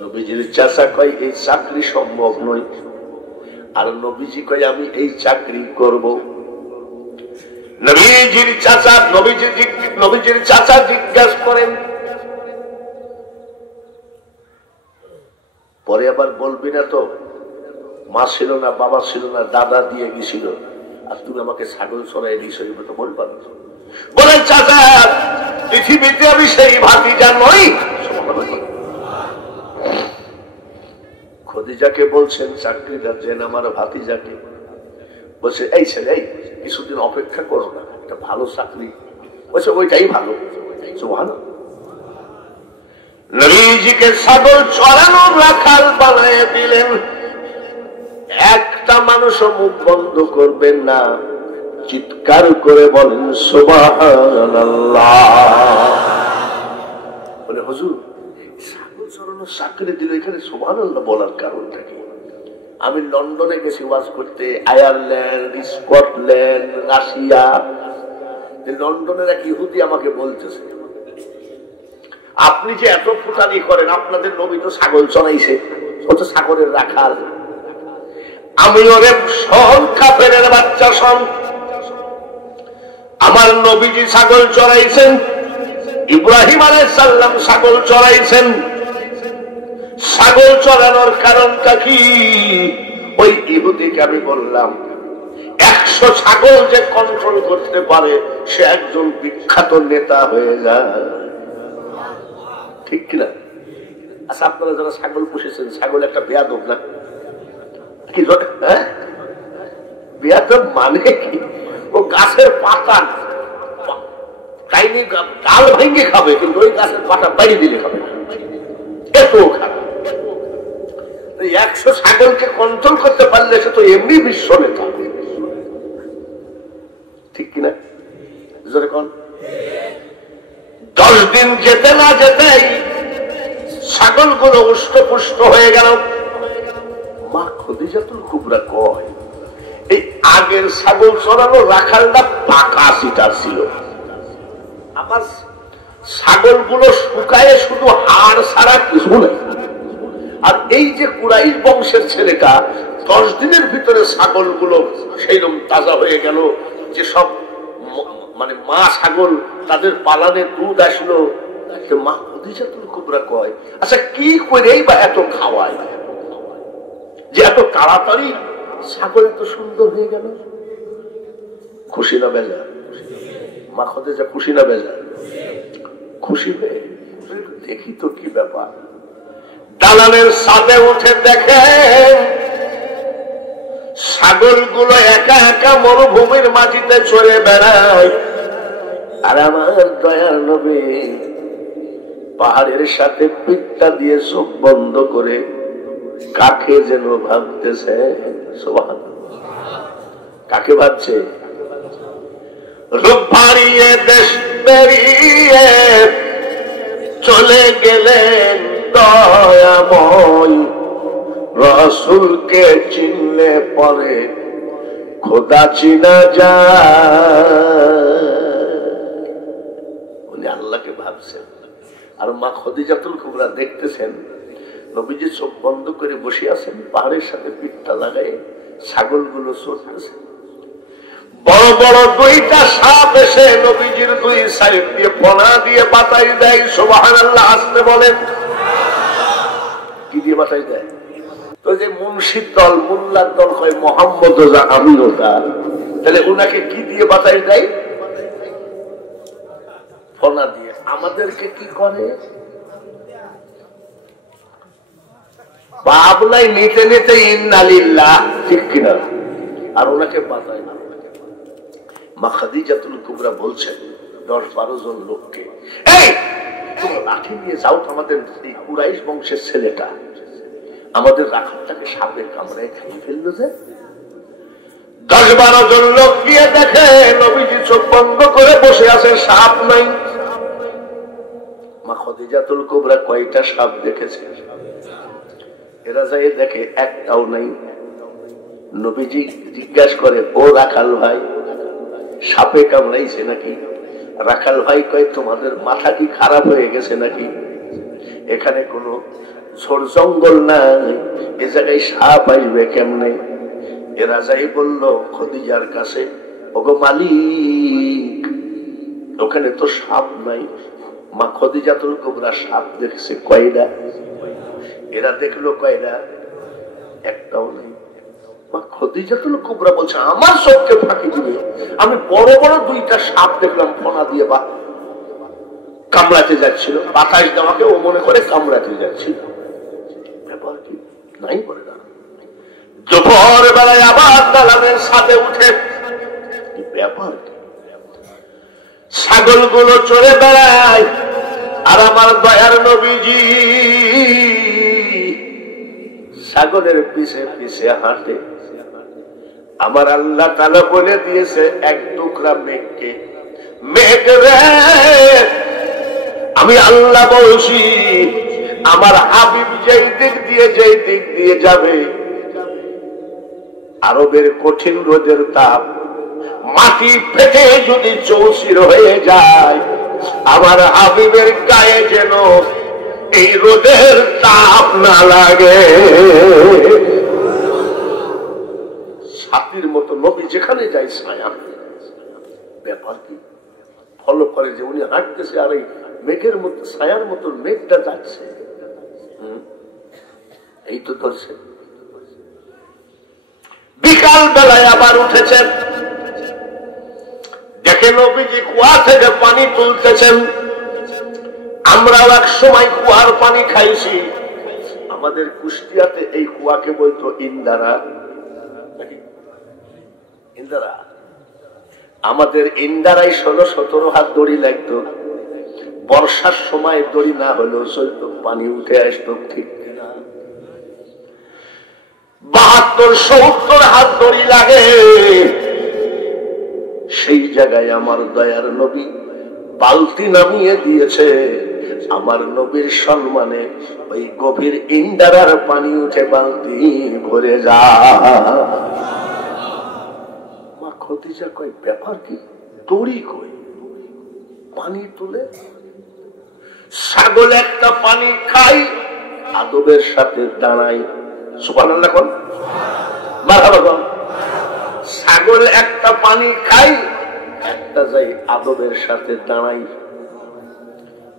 নবীজির চাচা কয় এই চাকরি সম্ভব নয়, আর নবীজি কয় আমি এই চাকরি করব। নবীজির চাচা জিজ্ঞাসা করেন, পরে আবার বলবি না তো মা ছিল না, বাবা ছিল না, দাদা দিয়ে গেছিল, আর তুমি আমাকে ছাগল চড়াই দিস, তো বলবা না। বলেন চাচা পৃথিবীতে আমি সেই ভাতিজা নই। খাদিজাকে বলছেন চাকরিটা দেন আমার ভাতিজাকে। বলছে এই ছেলে কিছুদিন অপেক্ষা করো না, একটা ভালো চাকরি। বলছে ওইটাই ভালো। ভালো নবীজিকে ছাগল চড়ানো রাখাল বানায় দিলেন। একটা মানুষও মুখ বন্ধ করবেন না, চিৎকার করে বলেন সুবহানাল্লাহ। বলে হুজুর ছাগল চড়ানো চাকরি দিল, এখানে সুবহানাল্লাহ বলার কারণটা কি? আমি লন্ডনে গেছি ওয়াজ করতে, আয়ারল্যান্ড, স্কটল্যান্ড, রাশিয়া। লন্ডনের এক ইহুদি আমাকে বলতেছে, আপনি যে এত ফুটানি করেন, আপনাদের নবী তো ছাগল চড়াইছে, ও তো ছাগলের রাখাল। আমি ওরে শোন কাফেরের বাচ্চা শোন, আমার নবীজি ছাগল চড়াইছেন, ইব্রাহিম আলাইহিস সালাম ছাগল চড়াইছেন। ছাগল চড়ানোর কারণটা কি? ওই ইহুদিকে আমি বললাম 100 ছাগল যে কন্ট্রোল করতে পারে সে একজন বিখ্যাত নেতা হয়ে যায়, ঠিক কিনা? আচ্ছা আপনারা যারা ছাগল পুষেছেন, ছাগল একটা বেয়াদব না কি? বেয়াদব মানে কি? ও গাছের পাতা ডাল ভেঙে খাবে, কিন্তু ওই গাছের পাতা বাইরে দিলে খাবে না, এত খাবে। 100 ছাগলকে কন্ট্রোল করতে পারলে সে তো এমনি বিশ্ব নেতা, ঠিক কিনা? 10 দিন যেতে না যেতেই ছাগলগুলো উষ্টপুষ্ট হয়ে গেল। মা খদিজাতুল কুবরা কয়, এই আগের ছাগল চড়ানো রাখালটা পাকা সিটার ছিল, আমার ছাগলগুলো শুকায় শুধু হাড় ছাড়া কিছু নেই। আর এই যে কুরাইশ বংশের ছেলেটা 10 দিনের ভিতরে ছাগলগুলো সেইরকম তাজা হয়ে গেল যে সব মানে মা ছাগল তাদের পালানে দুধ আসলো। মা খদিজাতুল কুবরা কয়, আচ্ছা কি করেই বা এত খাওয়ায় যে এত তাড়াতাড়ি ছাগল এত সুন্দর হয়ে গেল? খুশি না বেজা? মা খদিজা খুশি না বেজা? খুশি হয়ে দেখি তো কি ব্যাপার। দালানের ছাদে উঠে দেখে ছাগলগুলো একা একা মরুভূমির মাটিতে চলে বেড়ায়। আর আমার দয়ার নবী পাহাড়ের সাথে পিঠটা দিয়ে চোখ বন্ধ করে কাকে যেন ভাবতেছে। কাকে ভাবছে? রূপ হারিয়ে দেশ বেরিয়ে চলে গেলেন দয়াময়, রাসূলকে চিনলে পরে খোদা চিনা যায়। উনি আল্লাহকে ভাবছেন। আর মা খদিজাতুল কুবরা দেখতেছেন নবীজি চোখ বন্ধ করে বসে আছেন, পাহাড়ের সাথে পিঠটা লাগাই ছাগলগুলো চড়তেছে। বড় বড় 2টা সাপ এসে নবীজির 2 সাইড দিয়ে ফনা দিয়ে বাতাই দেয়। সুবহানাল্লাহ আসতে বলেন। কি দিয়ে বাতাই দেয়? তো যে মুন্সির দল, মোল্লার দল কয় মোহাম্মদ ওজা আমিও তার, তাহলে ওনাকে কি দিয়ে বাতাই দেয়? ফনা দিয়ে। আমাদেরকে কি করে? বাবলাই নিতে নিতে ইন্নালিল্লাহ, ঠিক কিনা? আর ওনাকে বাতায় না। মা খাদিজাতুল কুবরা বলছেন 10-12 জন লোককে, এই তোমরা লাঠি নিয়ে যাও, আমাদের এই কুরাইশ বংশের ছেলেটা আমাদের রাখালটাকে সাপের কামড়ায় খাইয়ে ফেললো। যে 10-12 জন লোক গিয়ে দেখে নবীজি চোখ বন্ধ করে বসে আছে, সাপ নাই। মা খাদিজাতুল কুবরা কয়টা সাপ দেখেছে? এরা যাই দেখে একটাও নাই। নবীজি জিজ্ঞাসা করে, ও রাখাল ভাই সাপে কামড়াইছে নাকি? রাখাল ভাই কয়, তোমাদের মাথা কি খারাপ হয়ে গেছে নাকি? এখানে কোনো ঝোড় জঙ্গল নাই, এ জায়গায় সাপ আসবে কেমনে? এরা যাই বলল খদিজার কাছে, ওগো মালিক ওখানে তো সাপ নাই। মা খদিজাতুল কুবরা সাপ দেখছে কয়টা? এরা দেখলো কয়টা? একটাও নেই। মা খদিজাতুল কুবরা বলছে, আমার চোখকে ফাঁকি দিবে, আমি বড় বড় 2টা সাপ দেখলাম ফনা দিয়ে বা কামড়াতে যাচ্ছিল। বাতাস দেওয়াকে ও মনে করে কামড়াতে যাচ্ছিল। ব্যাপার কি নাই? বলে না দুপুর বেলায় আবার দালানের ছাদে উঠে ব্যাপার ছাগলগুলো চলে বেড়ায়, আর আমার দয়ার নবীজি ছাগলের পিছে পিছে হাঁটে। আমার আল্লাহ তাআলা বলে দিয়েছে, এক টুকরা মেঘকে, মেঘ রে আমি আল্লাহ বলছি, আমার হাবিব যেই দিক দিয়ে যাবে, আরবের কঠিন রোদের তাপ, মাটি ফেটে যদি চৌচির হয়ে যায়, আমার হাবিবের গায়ে যেন এই রোদের তাপ না লাগে। ছাতির মতো নবী যেখানে যায় ছায়া। ব্যাপার কি? ফলো করে যে উনি হাঁটতেছে আর এই মেঘের মতো ছায়ার মতো মেঘটা যাচ্ছে, এই তো ধরছে। বিকাল বেলায় আবার উঠেছেন, দেখে নবীজি কুয়া থেকে পানি তুলতেছেন। আমরাও এক সময় কুয়ার পানি খাইছি। আমাদের কুষ্টিয়াতে এই কুয়াকে বলতো ইন্দারা। ইন্দারা আমাদের ইন্দারায় 16-17 হাত দড়ি লাগতো। বর্ষার সময় দড়ি না হলেও চলতো, পানি উঠে আসতো, ঠিক কিনা? 72-70 হাত দড়ি লাগে। সেই জায়গায় আমার দয়ার নবী বালতি নামিয়ে দিয়েছে। আমার নবীর সম্মানে ওই গভীর ইন্দারার পানি উঠে বালতি ভরে যায়। মা খদিজা কয়, ব্যাপার কি? দড়ি কই? পানি তুলে ছাগল একটা পানি খাই, আদবের সাথে দাঁড়াই। সুবহানাল্লাহ কোন মারহাবা কোন। ছাগল একটা পানি খাই, একটা যাই আদবের সাথে দাঁড়াই।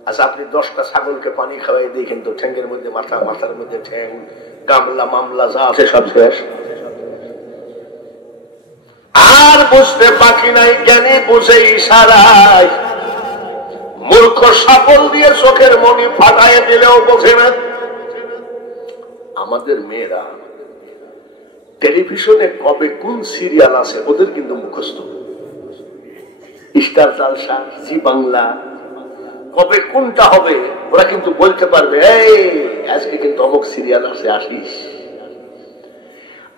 আচ্ছা, আপনি 10টা ছাগলকে পানি খাওয়াই দেখেন তো, ঠ্যাঙ্গের মধ্যে মাথা, মাথার মধ্যে ঠ্যাং, গামলা মামলা যা আছে সব শেষ। আর বুঝতে বাকি নাই, জ্ঞানী বুঝে ইশারায়। মূর্খ সাপল দিয়ে চোখের মনি ফাটায় দিলেও বোঝে না। আমাদের মেয়েরা টেলিভিশনে কবে কোন সিরিয়াল আছে ওদের কিন্তু মুখস্থ। স্টার জলসা, জি বাংলা, কবে কোনটা হবে ওরা কিন্তু বলতে পারবে, এই আজকে কিন্তু অমুক সিরিয়াল আছে, আসিস।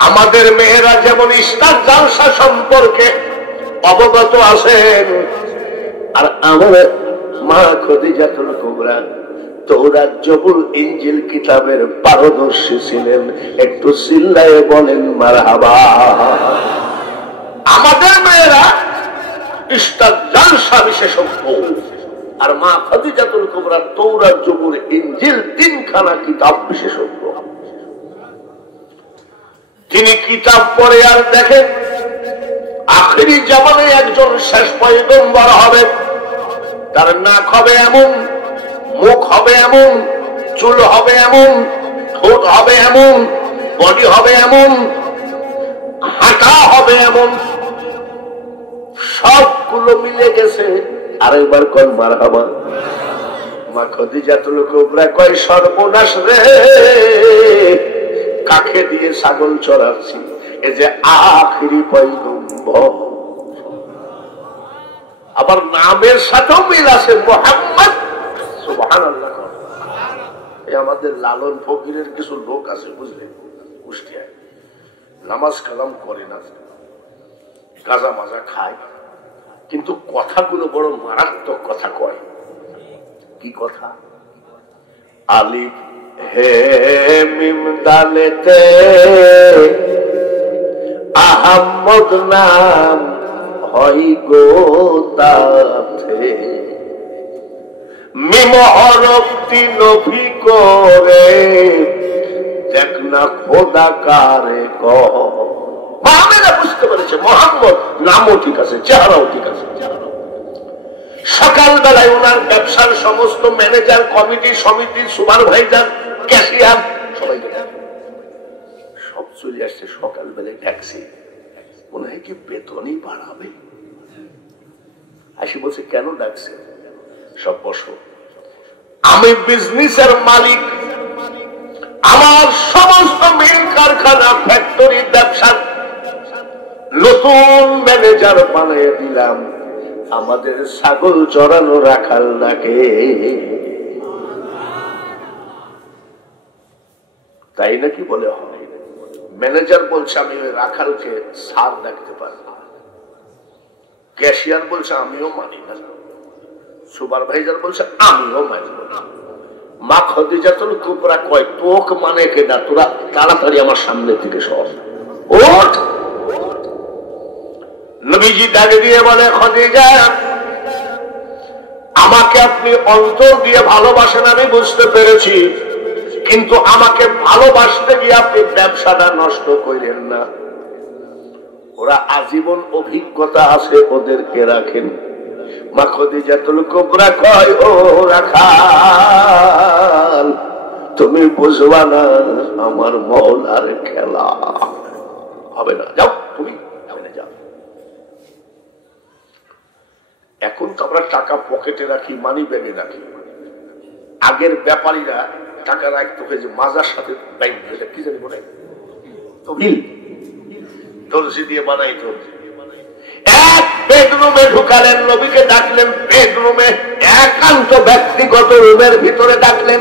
আমাদের মেয়েরা যেমন স্টার জলসা সম্পর্কে অবগত আছেন, আর আমার মা খদিজাতুল কুবরা তৌরাত, জবুর, ইনজিল কিতাবের পারদর্শী ছিলেন। একটু চিল্লায়ে বলেন মারহাবা। আমাদের মেয়েরা স্টার জলসা বিশেষজ্ঞ, আর মা খদিজাতুল কুবরা তৌরাত, জবুর, ইনজিল 3খানা কিতাব বিশেষজ্ঞ। তিনি কিতাব পড়ে আর দেখেন আখেরি জামানে একজন শেষ পয়গম্বর হবে। তার নাক হবে এমন, মুখ হবে এমন, চুল হবে এমন, ঠোঁট হবে এমন, বডি হবে এমন, হাঁটা হবে এমন, সবগুলো মিলে গেছে। আরেকবার কোন মারহাবা। মা খদিজাতুল কুবরা কয়, সর্বনাশ রে, কাকে দিয়ে ছাগল চড়াচ্ছি, এ যে আখেরি পয়গম্বর। আবার নামের সাথেও মিল আছে, মুহাম্মদ। সুবহানাল্লাহ। এই আমাদের লালন ফকিরের কিছু লোক আছে, বুঝলেন, কুষ্টিয়ায় নামাজ কালাম করে না, গাঁজা মাজা খায়, কিন্তু কথাগুলো বড় মারাত্মক কথা কয়। কি কথা? আলিফ হে মিম দালেতে আহমদ নাম হয় গো তাতে, মিম হরফ নবী করে দেখ না খোদা কারে কহ। মোহাম্মদ বুঝতে পেরেছে, মোহাম্মদ নামও ঠিক আছে, চেহারাও ঠিক আছে। সকালবেলায় ওনার ব্যবসার সমস্ত ম্যানেজার, কমিটি, সমিতি, সুপারভাইজার, ক্যাশিয়ার সবাই সব চলে আসছে। সকালবেলায় ট্যাক্সি, মনে হয় কি বেতনই বাড়াবে। আসি বলছে, কেন ডাকছে? সব বসো, আমি বিজনেসের মালিক, আমার সমস্ত মিল কারখানা ফ্যাক্টরি ব্যবসা নতুন ম্যানেজার বানিয়ে দিলাম। আমাদের ছাগল চড়ানো রাখাল নাকি? তাই নাকি বলে হয়? ম্যানেজার বলছে আমি ওই রাখালকে স্যার ডাকতে পারি না। ক্যাশিয়ার বলছে আমিও মানি না। সুপারভাইজার বলছে আমিও মানব না। মা খদিজাতুল কুবরা কয় তোক মানে কেনা, তোরা তাড়াতাড়ি আমার সামনে থেকে সর। ওঠ। নবীজি ডাকে দিয়ে বলে খদিজা আমাকে আপনি অন্তর দিয়ে ভালোবাসেন আমি বুঝতে পেরেছি, কিন্তু আমাকে ভালোবাসতে গিয়ে আপনি ব্যবসাটা নষ্ট করেন না। ওরা আজীবন অভিজ্ঞতা আছে, ওদেরকে রাখেন। মা খদিজাতুল কুবরা কয় ও রাখাল তুমি বুঝবা না আমার মওলার খেলা হবে না, যাও তুমি যাও। এখন তো আমরা টাকা পকেটে রাখি, মানি ব্যাগে রাখি। আগের ব্যাপারীরা টাকা রাখতো যে মাজার সাথে ব্যাংক কি জানি বলে তহবিল দর্জি দিয়ে বানাইতো। এক বেডরুমে ঢুকালেন, নবীকে ডাকলেন বেডরুমে, একান্ত ব্যক্তিগত রুমের ভিতরে ডাকলেন।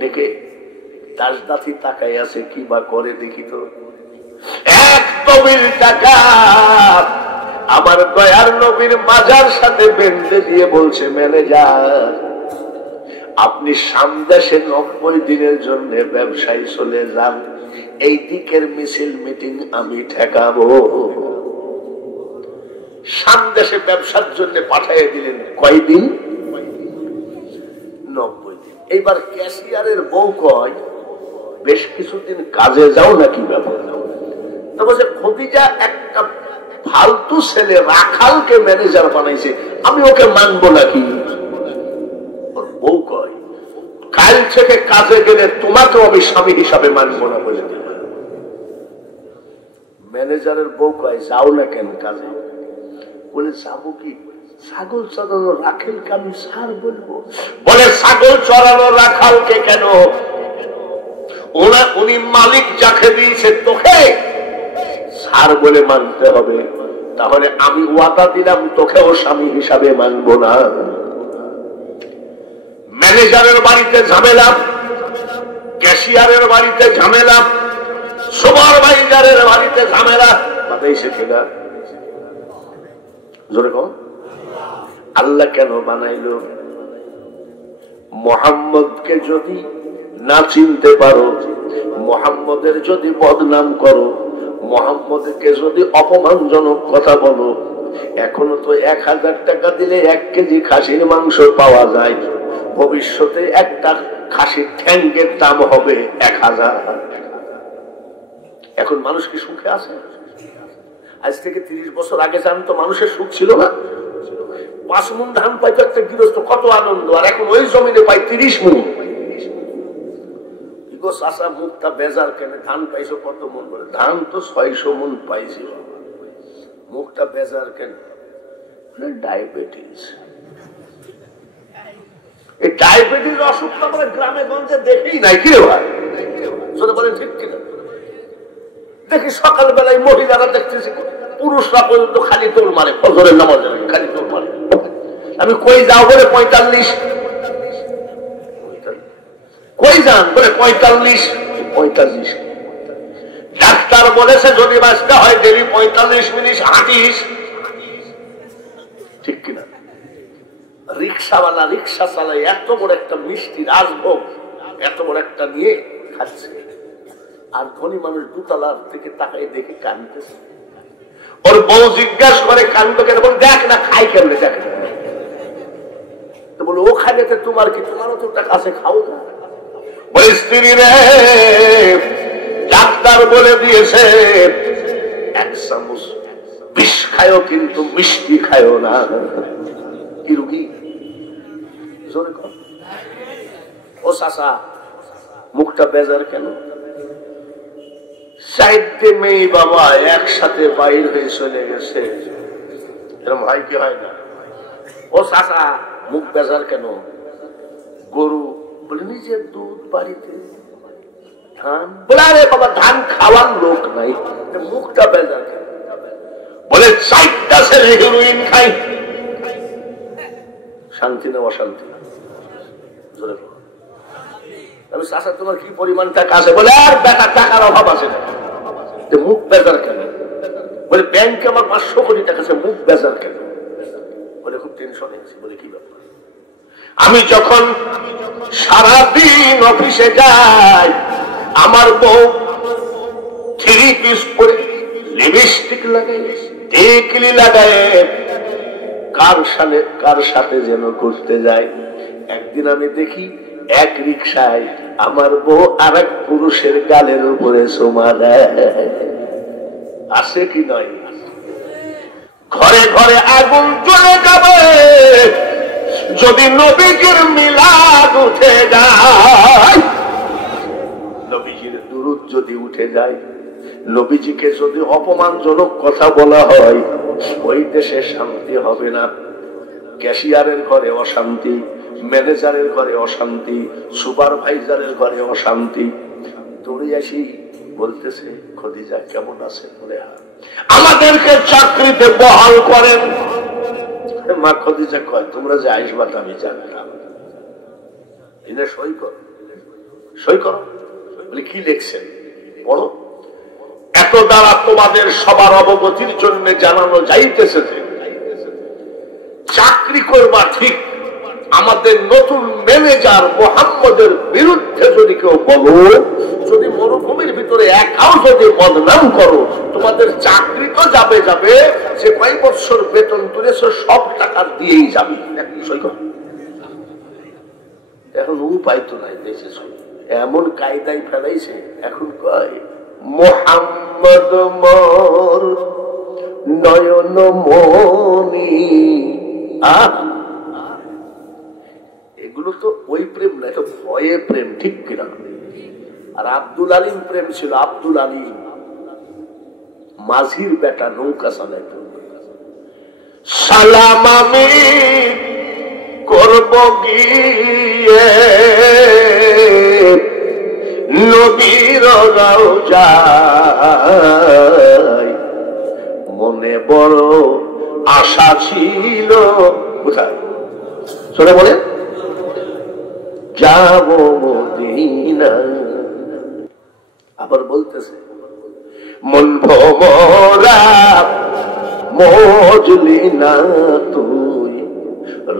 ডেকে দাসদাসী তাকাই আছে কি বা করে দেখি তো। এক তহবিল টাকা আমার দয়ার নবীর মাজার সাথে বেঁধে দিয়ে বলছে ম্যানেজার আপনি সামদেশে 90 দিনের জন্য ব্যবসায়ী চলে যান, এই দিকের মিছিল মিটিং আমি ঠেকাবো। সামদেশে ব্যবসার জন্য পাঠিয়ে দিলেন কয়দিন? 90 দিন। এইবার ক্যাশিয়ারের বউ কয় বেশ কিছুদিন কাজে যাও নাকি ব্যাপার। তো বলছে খদিজা একটা ফালতু ছেলে রাখালকে ম্যানেজার বানাইছে, আমি ওকে মানবো নাকি? বউ কয় কাল থেকে কাজে গেলে তোমাকেও আমি স্বামী হিসাবে মানবো না বলে দিল। ম্যানেজারের বউ কয় যাও না কেন কাজে? বলে যাবো কি, ছাগল চড়ানো রাখালকে আমি স্যার বলবো? বলে ছাগল চড়ানো রাখালকে কেন? উনি মালিক যাকে দিয়েছে তোকে স্যার বলে মানতে হবে। তাহলে আমি ওয়াদা দিলাম তোকেও স্বামী হিসাবে মানবো না। ম্যানেজারের বাড়িতে ঝামেলা, ক্যাশিয়ারের বাড়িতে ঝামেলা, সুপারভাইজারের বাড়িতে ঝামেলা, বাতাইছে কিনা? জোরে কম। আল্লাহ কেন বানাইলো? মুহাম্মদকে যদি না চিনতে পারো, মুহাম্মদের যদি বদনাম করো, মুহাম্মদকে যদি অপমানজনক কথা বলো, এখনো তো 1000 টাকা দিলে 1 কেজি খাসির মাংস পাওয়া যায়, ভবিষ্যতে একটা খাসির ঠ্যাঙ্গের দাম হবে 1000। এখন মানুষ কি সুখে আছে? আজ থেকে 30 বছর আগে জানতো মানুষের সুখ ছিল না। 5 মণ ধান পাইতো একটা গৃহস্থ, কত আনন্দ। আর এখন ওই জমিনে পাই 30 মণ। চাষা মুখটা বেজার কেন? ধান পাইছো কত মণ? বলে ধান তো 600 মণ পাইছি। মুখটা বেজার কেন? ডায়াবেটিস। এই ডায়াবেটিস অসুখটা বলে গ্রামে গঞ্জে দেখেই নাই। কি রে ভাই বলেন ঠিক কিনা? দেখি সকালবেলায় মহিলারা দেখতেছি, পুরুষরা পর্যন্ত খালি তোল মারে, ফজরের নামাজ খালি তোল মারে। আমি কই যাও বলে 45, কই যান বলে 45। ডাক্তার বলেছে যদি বাঁচতে হয় ডেলি 45 মিনিট হাঁটিস। ঠিক কিনা? রিক্সাওয়ালা রিক্সা চালায়, এত বড় একটা মিষ্টি রাজভোগ এত বড় একটা নিয়ে খাচ্ছে, আর ধনী মানুষ দুতলার থেকে তাকাই দেখে কাঁদতেছে। ওর বউ জিজ্ঞাসা করে কান্দো কেন? বল দেখ না খাই কেমনে, দেখ না। তো বলো ও খাইলে তোমার কি? তোমারও তো টাকা আছে, খাও না। বলে স্ত্রী রে ডাক্তার বলে দিয়েছে 1 চামচ বিষ খায়ও কিন্তু মিষ্টি খায়ও না। কি রুগী? ও চাচা মুখটা বেজার কেন? 4টে মেয়ে বাবা একসাথে বাইর হয়ে চলে গেছে, এরকম হয় কি হয় না? ও চাচা মুখ বেজার কেন? গরু বলে নিজের দুধ বাড়িতে, ধান, বলে আরে বাবা ধান খাওয়ার লোক নাই, মুখটা বেজার কেন? বলে 4টা ছেলে হেরোইন খাই, শান্তি না অশান্তি? আমি চাচা তোমার কি পরিমাণ টাকা আছে? বলে আর বেটা টাকার অভাব আছে না। মুখ বেজার কেন? বলে ব্যাংকে আমার 500 কোটি টাকা আছে, মুখ বেজার কেন? বলে খুব টেনশন আছে। বলে কি ব্যাপার? আমি যখন সারাদিন অফিসে যাই, আমার বউ 3 পিস পরে লিপস্টিক লাগায়, টিকলি লাগায়, কার সাথে যেন ঘুরতে যায়। একদিন আমি দেখি এক রিক্সায় আমার বউ আর এক পুরুষের গালের উপরে চুমা দেয়। আছে কি নয়? ঘরে ঘরে আগুন চলে যাবে যদি নবীজির মিলাদ উঠে যায়, নবীজির দুরূদ যদি উঠে যায়, নবীজিকে যদি অপমানজনক কথা বলা হয়, ওই দেশে শান্তি হবে না। ক্যাশিয়ারের ঘরে অশান্তি, ম্যানেজারের ঘরে অশান্তি, সুপারভাইজারের ঘরে অশান্তি। দৌড়ে আসি, বলতেছে খদিজা কেমন আছে? বলে আমাদেরকে চাকরিতে বহাল করেন। মা খদিজা কয় তোমরা যে আসবা আমি জানতাম। এনে সই করো, সই করো। বলে কি লিখছেন? পড়ো। এত দ্বারা তোমাদের সবার অবগতির জন্য জানানো যাইতেছে যে চাকরি করবা ঠিক, আমাদের নতুন ম্যানেজার মোহাম্মদের বিরুদ্ধে যদি কেউ বলো, যদি মরুভূমির ভিতরে একাও যদি বদনাম করো, তোমাদের চাকরি তো যাবে যাবে, যে কয় বছর বেতন তুলেছ সব টাকা দিয়েই যাবে। এখন উপায় তো নাই, দেশে এমন কায়দায় ফেলাইছে। এখন কয় মোহাম্মদ মোর নয়ন মনি। এগুলো তো ওই প্রেম না, এটা ভয়ে প্রেম, ঠিক কিনা? আর আব্দুল আলিম প্রেম ছিল। আব্দুল আলিম মাঝির বেটা, নৌকা চালাইত। সালাম আমি করব গিয়ে নবীর রওজায়, মনে বড় আশা ছিল। কোথায় শোনে বলে যাব মদিনা। আবার বলতেছে মন ভরা মজলি না তুই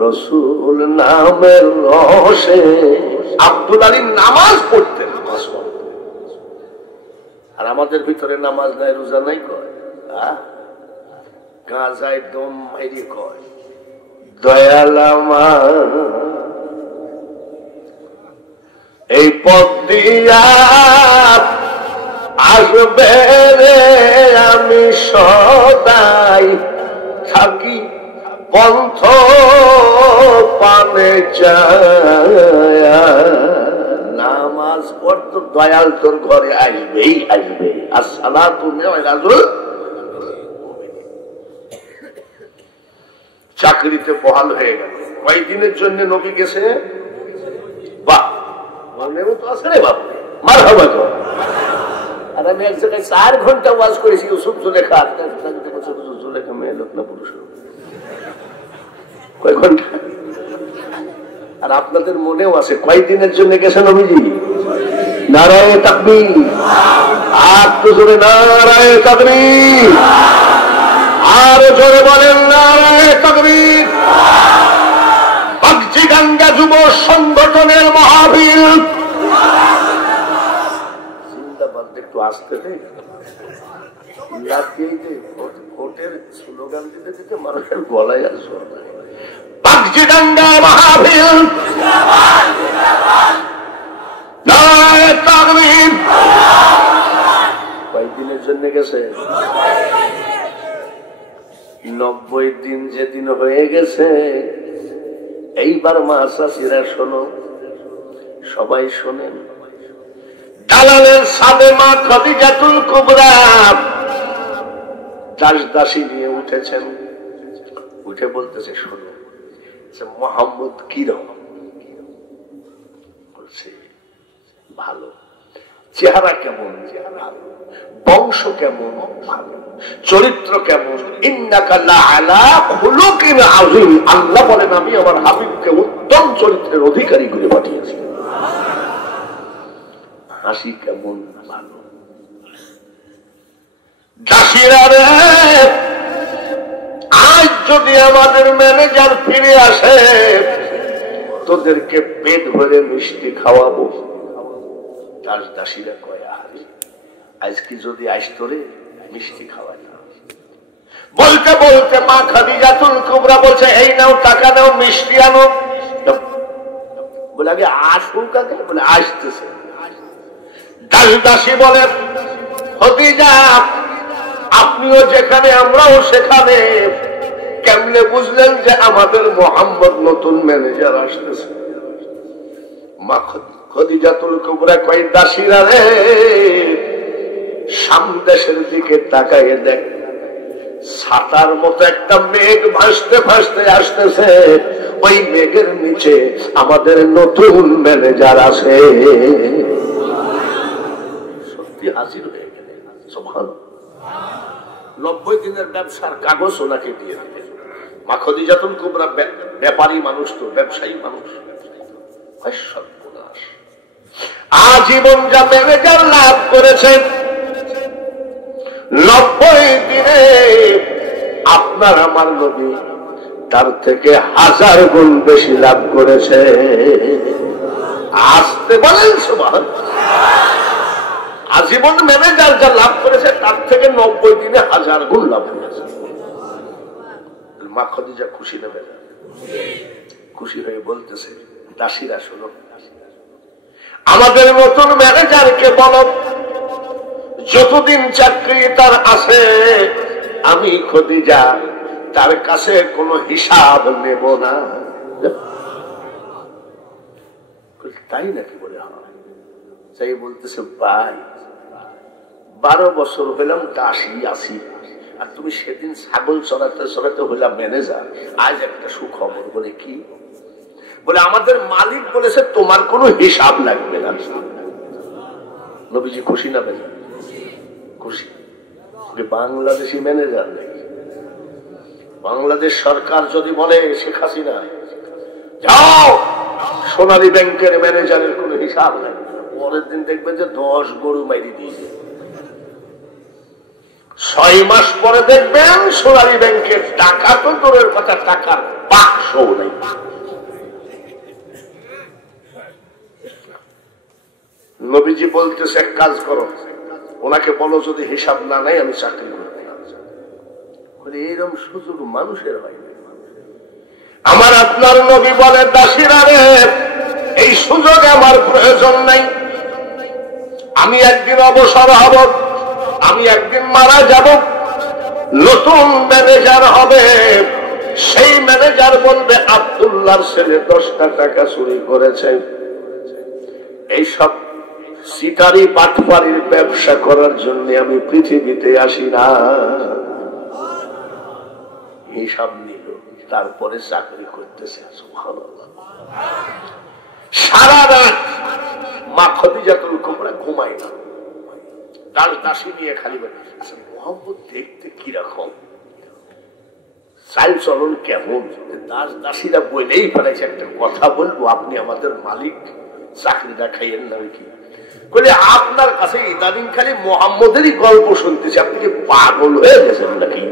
রসুল নামের রসে। আব্দুল আলী নামাজ পড়তেন, নামাজ পড়তেন। আর আমাদের ভিতরে নামাজ নাই, রোজা নাই কয়, গাঁজায় দম মাইরি কয় দয়ালামা এই পথ দিয়া আসবে রে, আমি সদাই থাকি পন্থ পানে চায়া। নামাজ পড়ত দয়াল তোর ঘরে আসবেই আসবে। আর সালা তুমি রাজুল চাকরিতে বহাল হয়ে গেল। কয়েকদিনের জন্য নবী গেছে, বাহ মনেও তো আছে রে বাবু, মার হবে তো। আর আমি এক জায়গায় 4 ঘন্টা ওয়াজ করেছি ইউসুফ জুলেখা। জুলেখা মেয়ে লোক না পুরুষ? কয় ঘন্টা? আর আপনাদের মনেও আছে কয়েকদিনের জন্য গেছে নবীজি। নারায়ে তাকবীর, আর তো জোরে নারায়ে তাকবীর, আর জোরে বলেন নারায়ে তাকবীর। বাগচিগাঙ্গা যুব সংগঠনের মাহফিল জিন্দাবাদ। একটু আসতে দেয়, ভোটের স্লোগান দিতে দিতে মানুষের গলায় আসবে। বাগচিগাঙ্গা মাহফিল নারায়ে তাকবীর। কয়েকদিনের জন্য গেছে? 90 দিন যেদিন হয়ে গেছে। এইবার মা চাচিরা শোনো, সবাই শোনেন। দালালের সাথে মা খাদিজাতুল কুবরা দাসী নিয়ে উঠেছেন। উঠে বলতেছে শোনো মোহাম্মদ কিরকম? ভালো, চেহারা কেমন ভালো, বংশ কেমন ভালো, চরিত্র কেমন, ইন্নাকা লাআলা খুলুকিন আযীম। আল্লাহ বলেন আমি আমার হাবিবকে উত্তম চরিত্রের অধিকারী করে পাঠিয়েছি। হাসি কেমন ভালো। দাসীরা রে, আজ যদি আমাদের ম্যানেজার ফিরে আসে তোদেরকে পেট ভরে মিষ্টি খাওয়াবো। দাসীরা কয় আরে আজকে যদি আসতো রে মিষ্টি খাওয়াই না। বলতে বলতে মা খাদিজাতুল কুবরা বলছে এই নাও টাকা নাও মিষ্টি আনো। বলে আগে আসুক আগে, বলে আসতেছে। দাসী বলে খাদিজা আপনিও যেখানে আমরাও সেখানে, কেমনে বুঝলেন যে আমাদের মোহাম্মদ নতুন ম্যানেজার আসতেছে? মা খাদিজাতুল কুবরা কয় দাসীরা রে, সামদেশের দিকে তাকাইয়ে দেখ, ছাতার মতো একটা মেঘ ভাসতে ভাসতে আসতেছে। ওই মেঘের নিচে আমাদের নতুন ম্যানেজার আছে। সত্যি হাজির হয়ে গেলে সুবহানাল্লাহ। 90 দিনের ব্যবসার কাগজ ওনাকে দিয়ে দিলেন। মা খাদিজাতুল কুবরা ব্যাপারী মানুষ, তো ব্যবসায়ী মানুষ। সর্বনাশ, আজীবন যা ম্যানেজার লাভ করেছেন 90 দিনে আপনার আমার নবী তার থেকে 1000 গুণ বেশি লাভ করেছে। আসতে বলেন সুবহানাল্লাহ। আজীবন ম্যানেজার যা লাভ করেছে তার থেকে 90 দিনে 1000 গুণ লাভ করেছে। মা খাদিজা খুশি নেবে, খুশি হয়ে বলতেছে দাসীরা শোনো, আমাদের নতুন ম্যানেজারকে বলো যতদিন চাকরি তার আছে আমি খাদিজা তার কাছে কোনো হিসাব নেব না। তাই নাকি? বলে হয়। তাই বলতেছে ভাই 12 বছর হইলাম দাসী আছি, আর তুমি সেদিন ছাগল চড়াতে চড়াতে হইলাম ম্যানেজার। আজ একটা সুখবর। বলে কি? বলে আমাদের মালিক বলেছে তোমার কোনো হিসাব লাগবে না। নবীজি খুশি না বেন? খুশি। বাংলাদেশি ম্যানেজার নাকি? বাংলাদেশ সরকার যদি বলে শেখ হাসিনা যাও সোনালী ব্যাংকের ম্যানেজারের কোনো হিসাব নাই, পরের দিন দেখবেন যে 10 গরু মাইরি দিয়েছে। 6 মাস পরে দেখবেন সোনালী ব্যাংকের টাকা তো দূরের কথা, টাকার বাক্সও নেই। নবীজি বলতেছে এক কাজ করো, ওনাকে বলো যদি হিসাব না নাই আমি চাকরি করব না। এরকম সুযোগ মানুষের হয় না। আমার আপনার নবী বলে দাসীরা রে, এই সুযোগ আমার প্রয়োজন নাই। আমি একদিন অবসর হব, আমি একদিন মারা যাব, নতুন ম্যানেজার হবে। সেই ম্যানেজার বলবে আব্দুল্লাহর ছেলে 10টা টাকা চুরি করেছে। এইসব সিটারি পাটপাড়ির ব্যবসা করার জন্য আমি পৃথিবীতে আসি না। হিসাব নিল, তারপরে চাকরি করতেছে। সুবহানাল্লাহ। সারা রাত মা খাদিজাতুল কুবরা ঘুমায় না, দাসী নিয়ে খালি আচ্ছা মোহাম্মদ দেখতে কিরকম, চাল চলন কেমন। দাসীরা বলেই পারেছে একটা কথা বলবো, আপনি আমাদের মালিক, চাকরিটা খাইয়েন না কি? বলে আপনার কাছে ইদানিং খালি মোহাম্মদেরই গল্প শুনতেছি, আপনি কি পাগল হয়ে গেছেন নাকি?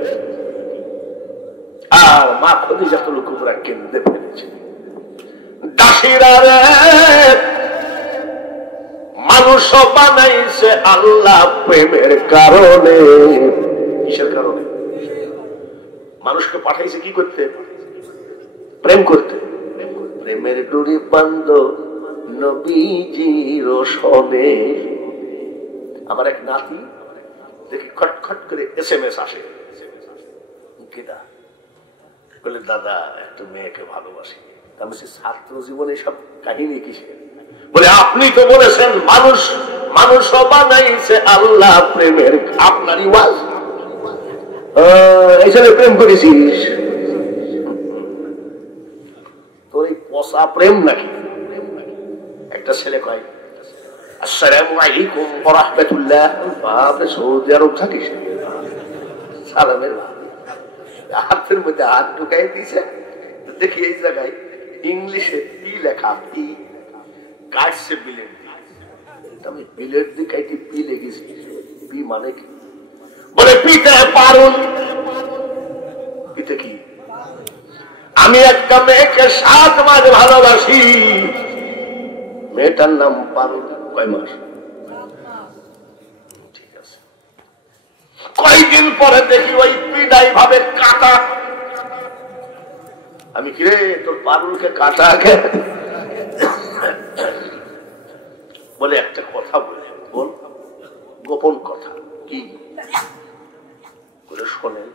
আর মা খাদিজাতুল কুবরা কেঁদে ফেলেছে। দাসীরা রে, মানুষ বানাইছে আল্লাহ প্রেমের কারণে। কিসের কারণে? মানুষকে পাঠাইছে কি করতে? প্রেম করতে। প্রেমের ডুরি বান্ধ নবীজির সনে। আমার এক নাতি দেখি খটখট করে SMS আসে, বলে দাদা একটা মেয়েকে ভালোবাসি। আমি ছাত্র জীবনে সব কাহিনী কিসে? বলে আপনি তো বলেছেন মানুষ মানুষ বানাইছে আল্লাহ প্রেমের, আপনারই ওয়াজ এই ছেলে প্রেম করেছিস? তোর এই পচা প্রেম নাকি? একটা ছেলে কয় আসসালামু আলাইকুম ওয়া রাহমাতুল্লাহ। বাপ সৌদি আরব থাকিস, সালামের হাতের মধ্যে হাত ঢুকাই দিয়েছে। দেখি এই জায়গায় ইংলিশে পি লেখা, পি কাটছে বিলেট, আমি বিলেট দিয়ে কাইটি পি লেগেছি। পি মানে কি? বলে পিতে পারুল। পিতে কি? আমি একটা মেয়েকে 7 মাস ভালোবাসি, মেয়েটার নাম পারুল। কয় মাস? ঠিক আছে। কয়েকদিন পরে দেখি ওই পিডাই ভাবে কাটা। আমি কি রে তোর পারুলকে কাটা আগে? বলে একটা কথা বলে, বল। গোপন কথা। কি? বলে শোনেন,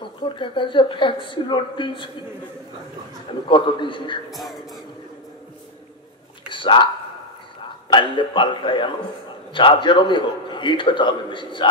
কত টাকা যে ভ্যাকসিন দিয়েছি। আমি কত দিয়েছিস? চা পারলে পাল্টাই আনো, চা যেরমই হোক, হিট হতে হবে বেশি। চা